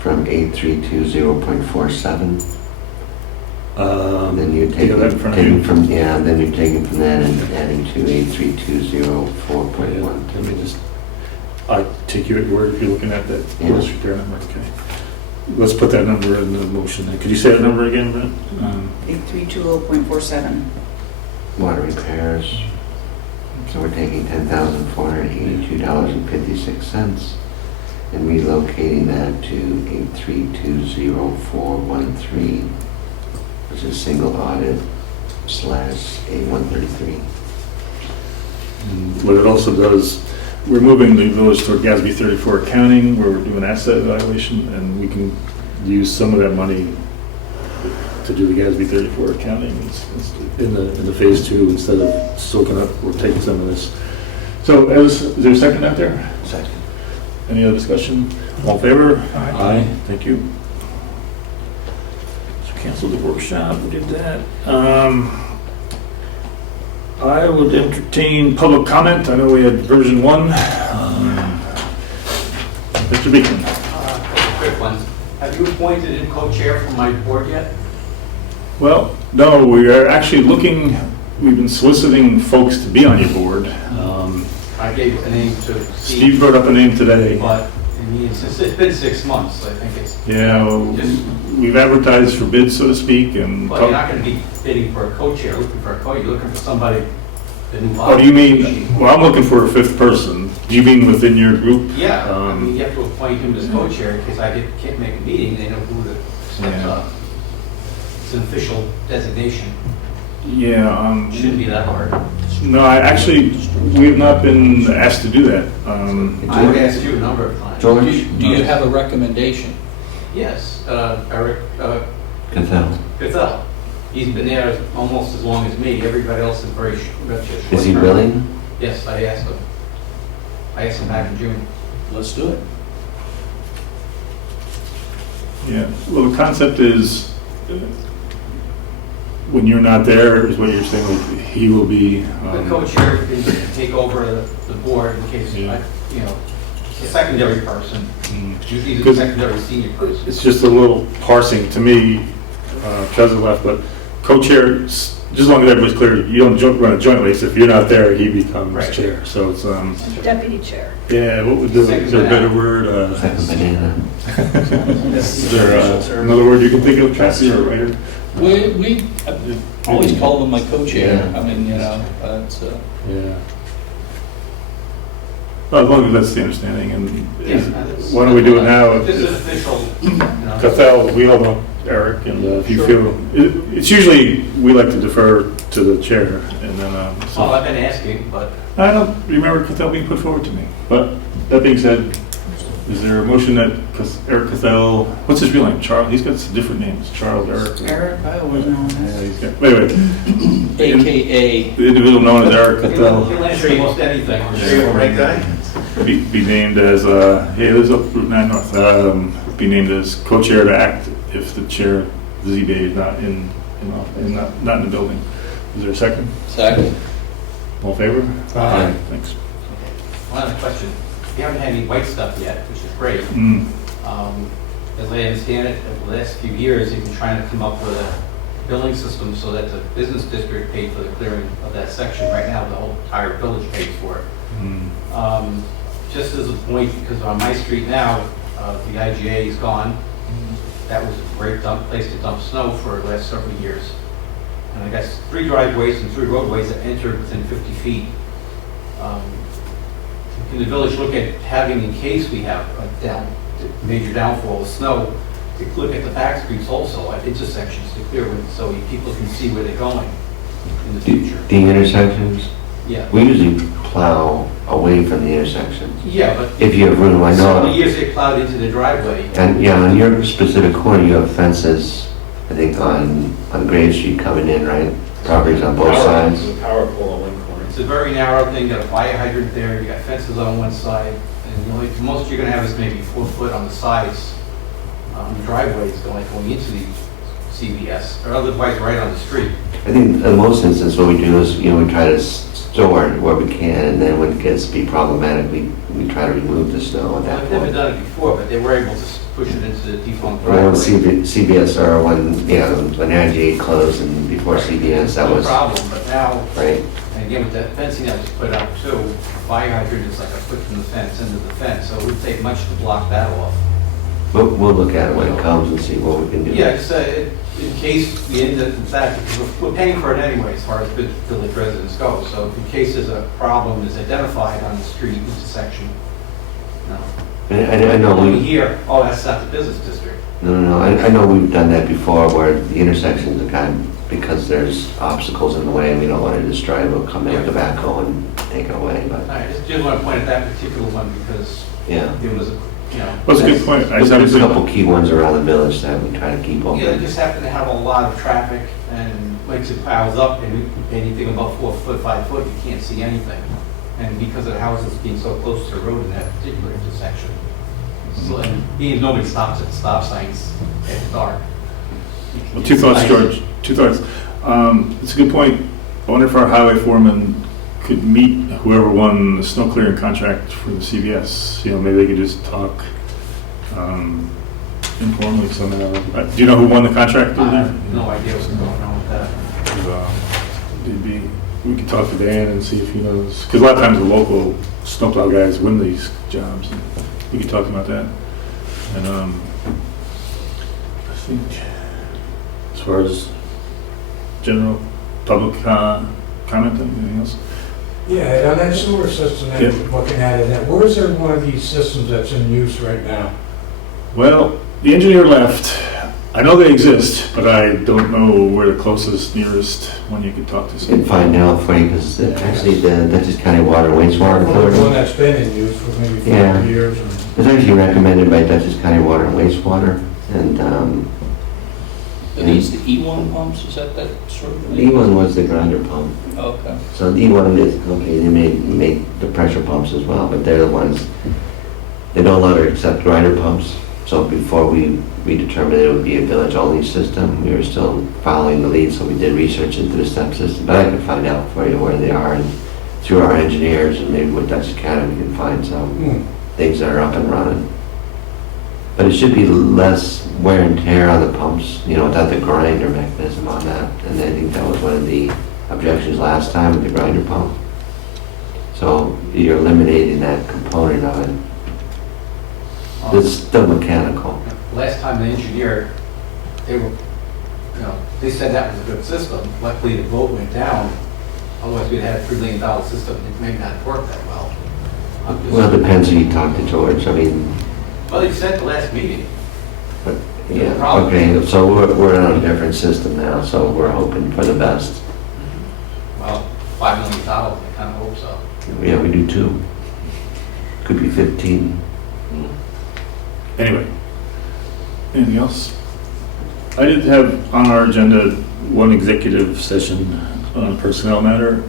from 8320.47. Then you're taking that in front of you? from then you're taking from that and adding to 8320.4.1. Let me just, I take you at your word if you're looking at that gross repair number. Okay. Let's put that number in the motion. Could you say that number again, Brent? 8320.47. Water repairs. So we're taking $10,482.56 and relocating that to 8320.413, which is single audit / A133. What it also does, we're moving the village toward GASB 34 accounting, where we're doing asset evaluation, and we can use some of that money to do the GASB 34 accounting in the phase 2 instead of soaking up. We're taking some of this. So, is there a second out there? Second. Any other discussion? All in favor? Aye. Thank you. So cancel the workshop. We did that. I would entertain public comment. I know we had version 1. Mr. Beekman. Quick ones. Have you appointed a co-chair for my board yet? Well, no, we are actually looking, we've been soliciting folks to be on your board. I gave the name to Steve brought up a name today. But it's been 6 months, I think it's. Yeah, well, we've advertised for bids, so to speak, and. Well, you're not going to be bidding for a co-chair, looking for a co, you're looking for somebody that involves. Oh, do you mean, well, I'm looking for a 5th person. Do you mean within your group? Yeah, I mean, you have to appoint him as co-chair in case I can't make a meeting, they know who the steps up. It's an official designation. Yeah. Shouldn't be that hard. No, we have not been asked to do that. I've asked you a number of times. Do you have a recommendation? Yes, Eric Cathell. Bethel. He's been there almost as long as me. Everybody else is very short. Is he willing? Yes, I asked him. I asked him back in June. Let's do it. Yeah, well, the concept is, when you're not there, is what you're saying, like, he will be. The co-chair can take over the board in case, a secondary person. He's a secondary senior person. It's just a little parsing to me, Trezor left, but co-chair, just as long as everybody's clear, you don't run a joint race. If you're not there, he becomes chair. So it's Deputy chair. yeah. What would is there a better word? Second banana. Is there another word you can think of, Cassie or writer? We always call him my co-chair. Yeah. I mean, it's. Yeah. Well, as long as that's the understanding, and why don't we do it now? This is official. Cathell, we all know Eric, and if you feel, it's usually, we like to defer to the chair, and then, Well, I've been asking, but I don't remember Cathell being put forward to me, but that being said, Is there a motion that Eric Cathell, what's his real name? Charles, he's got some different names. Charles, Eric. Eric, I always know Yeah, him. he's got, wait. AKA. The individual known as Eric He'll Cathell answer most anything. Right guy? be named as, he lives up Route 9 North, be named as co-chair to act if the chair, the ZBA is not not in the building. Is there a second? Second. All in favor? Aye. Thanks. One other question. We haven't had any white stuff yet, which is great. Mm. As I understand it, over the last few years, you've been trying to come up with a billing system so that the business district paid for the clearing of that section. Right now, the whole entire village pays for it. Mm. Just as a point, because on my street now, the IGA is gone. That was a great place to dump snow for the last several years. And I guess 3 driveways and 3 roadways that enter within 50 feet. Can the village look at having, in case we have a major downfall of snow, to look at the back streets also, at intersections to clear with, so people can see where they're going in the future? The intersections, Yeah. we usually plow away from the intersections. Yeah, but If you have room, I so many know, years they plowed into the driveway. and yeah, on your specific corner, you have fences, I think on Grave Street coming in, right? Properties on both sides. Power pole on one corner. It's a very narrow thing, you got a fire hydrant there, you got fences on one side, and the only, most you're gonna have is maybe 4 foot on the sides. The driveways going into the CVS, or otherwise right on the street. I think in most instances, what we do is, we try to store it where we can, and then when it gets to be problematic, we try to remove the snow at that I've never point. done it before, but they were able to push it into the defunct Or when driveway. CVS, or when IGA closed and before CVS, that No was, problem, but now, right? and again, with that fencing that was put up too, fire hydrant is like a foot from the fence into the fence, so it would take much to block that off. We'll look at it when it comes and see what we can do. Yeah, just in case we end up, in fact, because we're paying for it anyway, as far as village residents go, so in case there's a problem is identified on the street intersection, no. And I know When we we, hear, oh, that's not the business district. no, I know we've done that before where the intersections are kind of, because there's obstacles in the way and we don't want to destroy it, we'll come in with the backhoe and take it away, All but, right, just want to point at that particular one because yeah. it was, That's a good point. I just There's a haven't couple key ones around the village that we try to keep Yeah, they open. just happen to have a lot of traffic and once it piles up and anything above 4 foot, 5 foot, you can't see anything. And because of the houses being so close to the road in that particular intersection. So, and being nobody stops at the stop signs at dark. Well, 2 thoughts, George. 2 thoughts. It's a good point. I wonder if our highway foreman could meet whoever won the snow clearing contract for the CVS. Maybe they could just talk informally somehow. Do you know who won the contract? I have no idea what's going on with that. We could talk to Dan and see if he knows. Because a lot of times the local snowplow guys win these jobs. And we could talk about that. And I think as far as general public comment, anything else? Yeah, on that sewer system that Yeah. we're looking at it, where is there one of these systems that's in use right now? Well, the engineer left. I know they exist, but I don't know where the closest, nearest one you could talk to. I can find out for you, because actually the Dutchess County Water and Wastewater One Authority that's been in use for maybe 4 Yeah. years. was actually recommended by Dutchess County Water and Wastewater, and Are these the E1 pumps, is that sort of? the E1 was the grinder pump. Okay. So the E1 is, okay, they may make the pressure pumps as well, but they're the ones, they don't let her accept grinder pumps. So before we determined it would be a village-only system, we were still following the lead, so we did research into the step system. But I can find out for you where they are, and through our engineers, and maybe with Dutchess County, we can find some things that are up and running. But it should be less wear and tear on the pumps, without the grinder mechanism on that. And I think that was one of the objections last time with the grinder pump. So you're eliminating that component of it. It's still mechanical. Last time the engineer, they said that was a good system. Luckily, the vote went down. Otherwise, we'd had a $3 million system. It may not work that well. Well, it depends who you talk to, George. I mean, Well, they said the last meeting. but, yeah, okay, so we're on a different system now, so we're hoping for the best. Well, $5 million, I kind of hope so. Yeah, we do too. Could be 15. Anyway, anything else? I did have on our agenda one executive session on a personnel matter.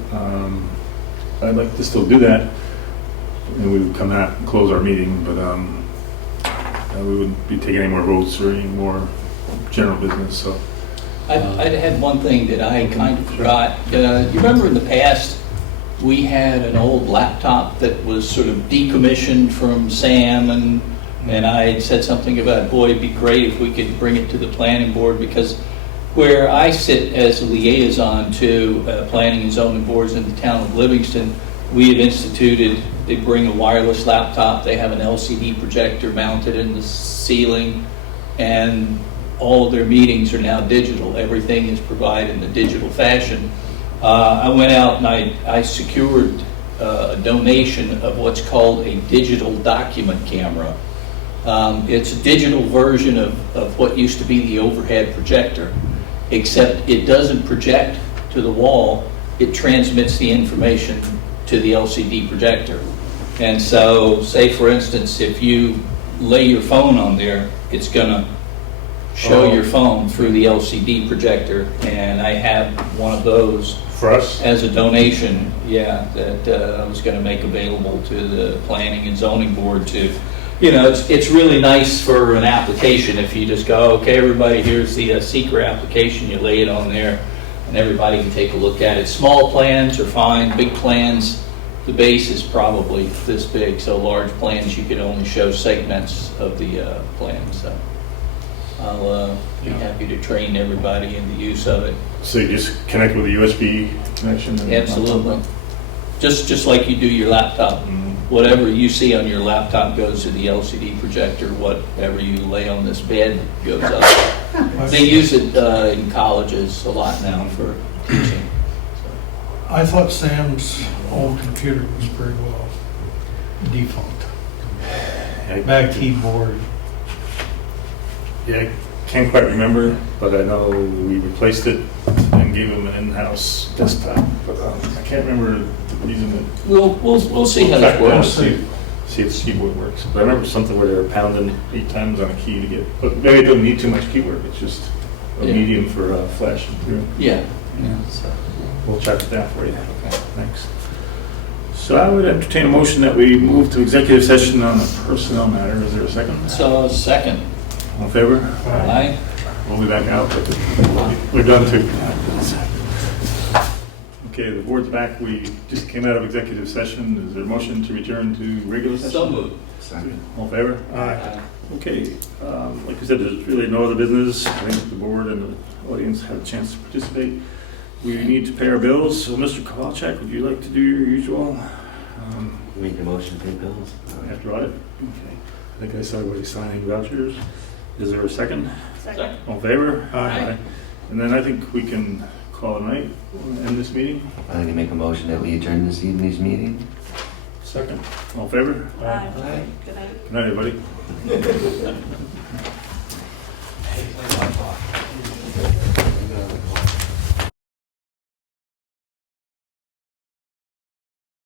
I'd like to still do that, and we would come out and close our meeting, but we wouldn't be taking any more votes or any more general business, so. I'd had one thing that I kind of forgot. You remember in the past, we had an old laptop that was sort of decommissioned from Sam, and I had said something about, boy, it'd be great if we could bring it to the planning board, because where I sit as a liaison to planning and zoning boards in the town of Livingston, we have instituted, they bring a wireless laptop, they have an LCD projector mounted in the ceiling, and all of their meetings are now digital. Everything is provided in a digital fashion. I went out and I secured a donation of what's called a digital document camera. It's a digital version of what used to be the overhead projector, except it doesn't project to the wall, it transmits the information to the LCD projector. And so, say for instance, if you lay your phone on there, it's gonna show your phone through the LCD projector, and I have one of those For us? as a donation, that I was going to make available to the planning and zoning board to, it's really nice for an application if you just go, okay, everybody, here's the secret application, you lay it on there, and everybody can take a look at it. Small plans are fine, big plans, the base is probably this big, so large plans, you can only show segments of the plan, so. I'll be happy to train everybody in the use of it. So you just connect with a USB connection? And Absolutely. Just like you do your laptop. Whatever you see on your laptop goes to the LCD projector. Whatever you lay on this bed goes up. They use it in colleges a lot now for teaching. I thought Sam's old computer was very well defunct. Bad keyboard. Yeah, I can't quite remember, but I know we replaced it and gave him an in-house desktop. But I can't remember using it. We'll see how that works. See if the keyboard works. But I remember something where they were pounding 8 times on a key to get. But maybe it doesn't need too much keyboard. It's just a medium for flash through. Yeah. So we'll check that for you. Okay, thanks. So I would entertain a motion that we move to executive session on a personnel matter. Is there a second? So second. All in favor? Aye. We'll be back out. We're done too. Okay, the board's back. We just came out of executive session. Is there a motion to return to regular session? So moved. All in favor? Aye. Okay, like I said, there's really no other business. I think the board and the audience have a chance to participate. We need to pay our bills. So Mr. Kowalczyk, would you like to do your usual? Make a motion to pay bills. After audit? Okay. I think I saw everybody signing vouchers. Is there a second? Second. All in favor? Aye. And then I think we can call it a night, end this meeting. I'd like to make a motion that we adjourn this evening's meeting. Second. All in favor? Aye. Good night. Good night, everybody.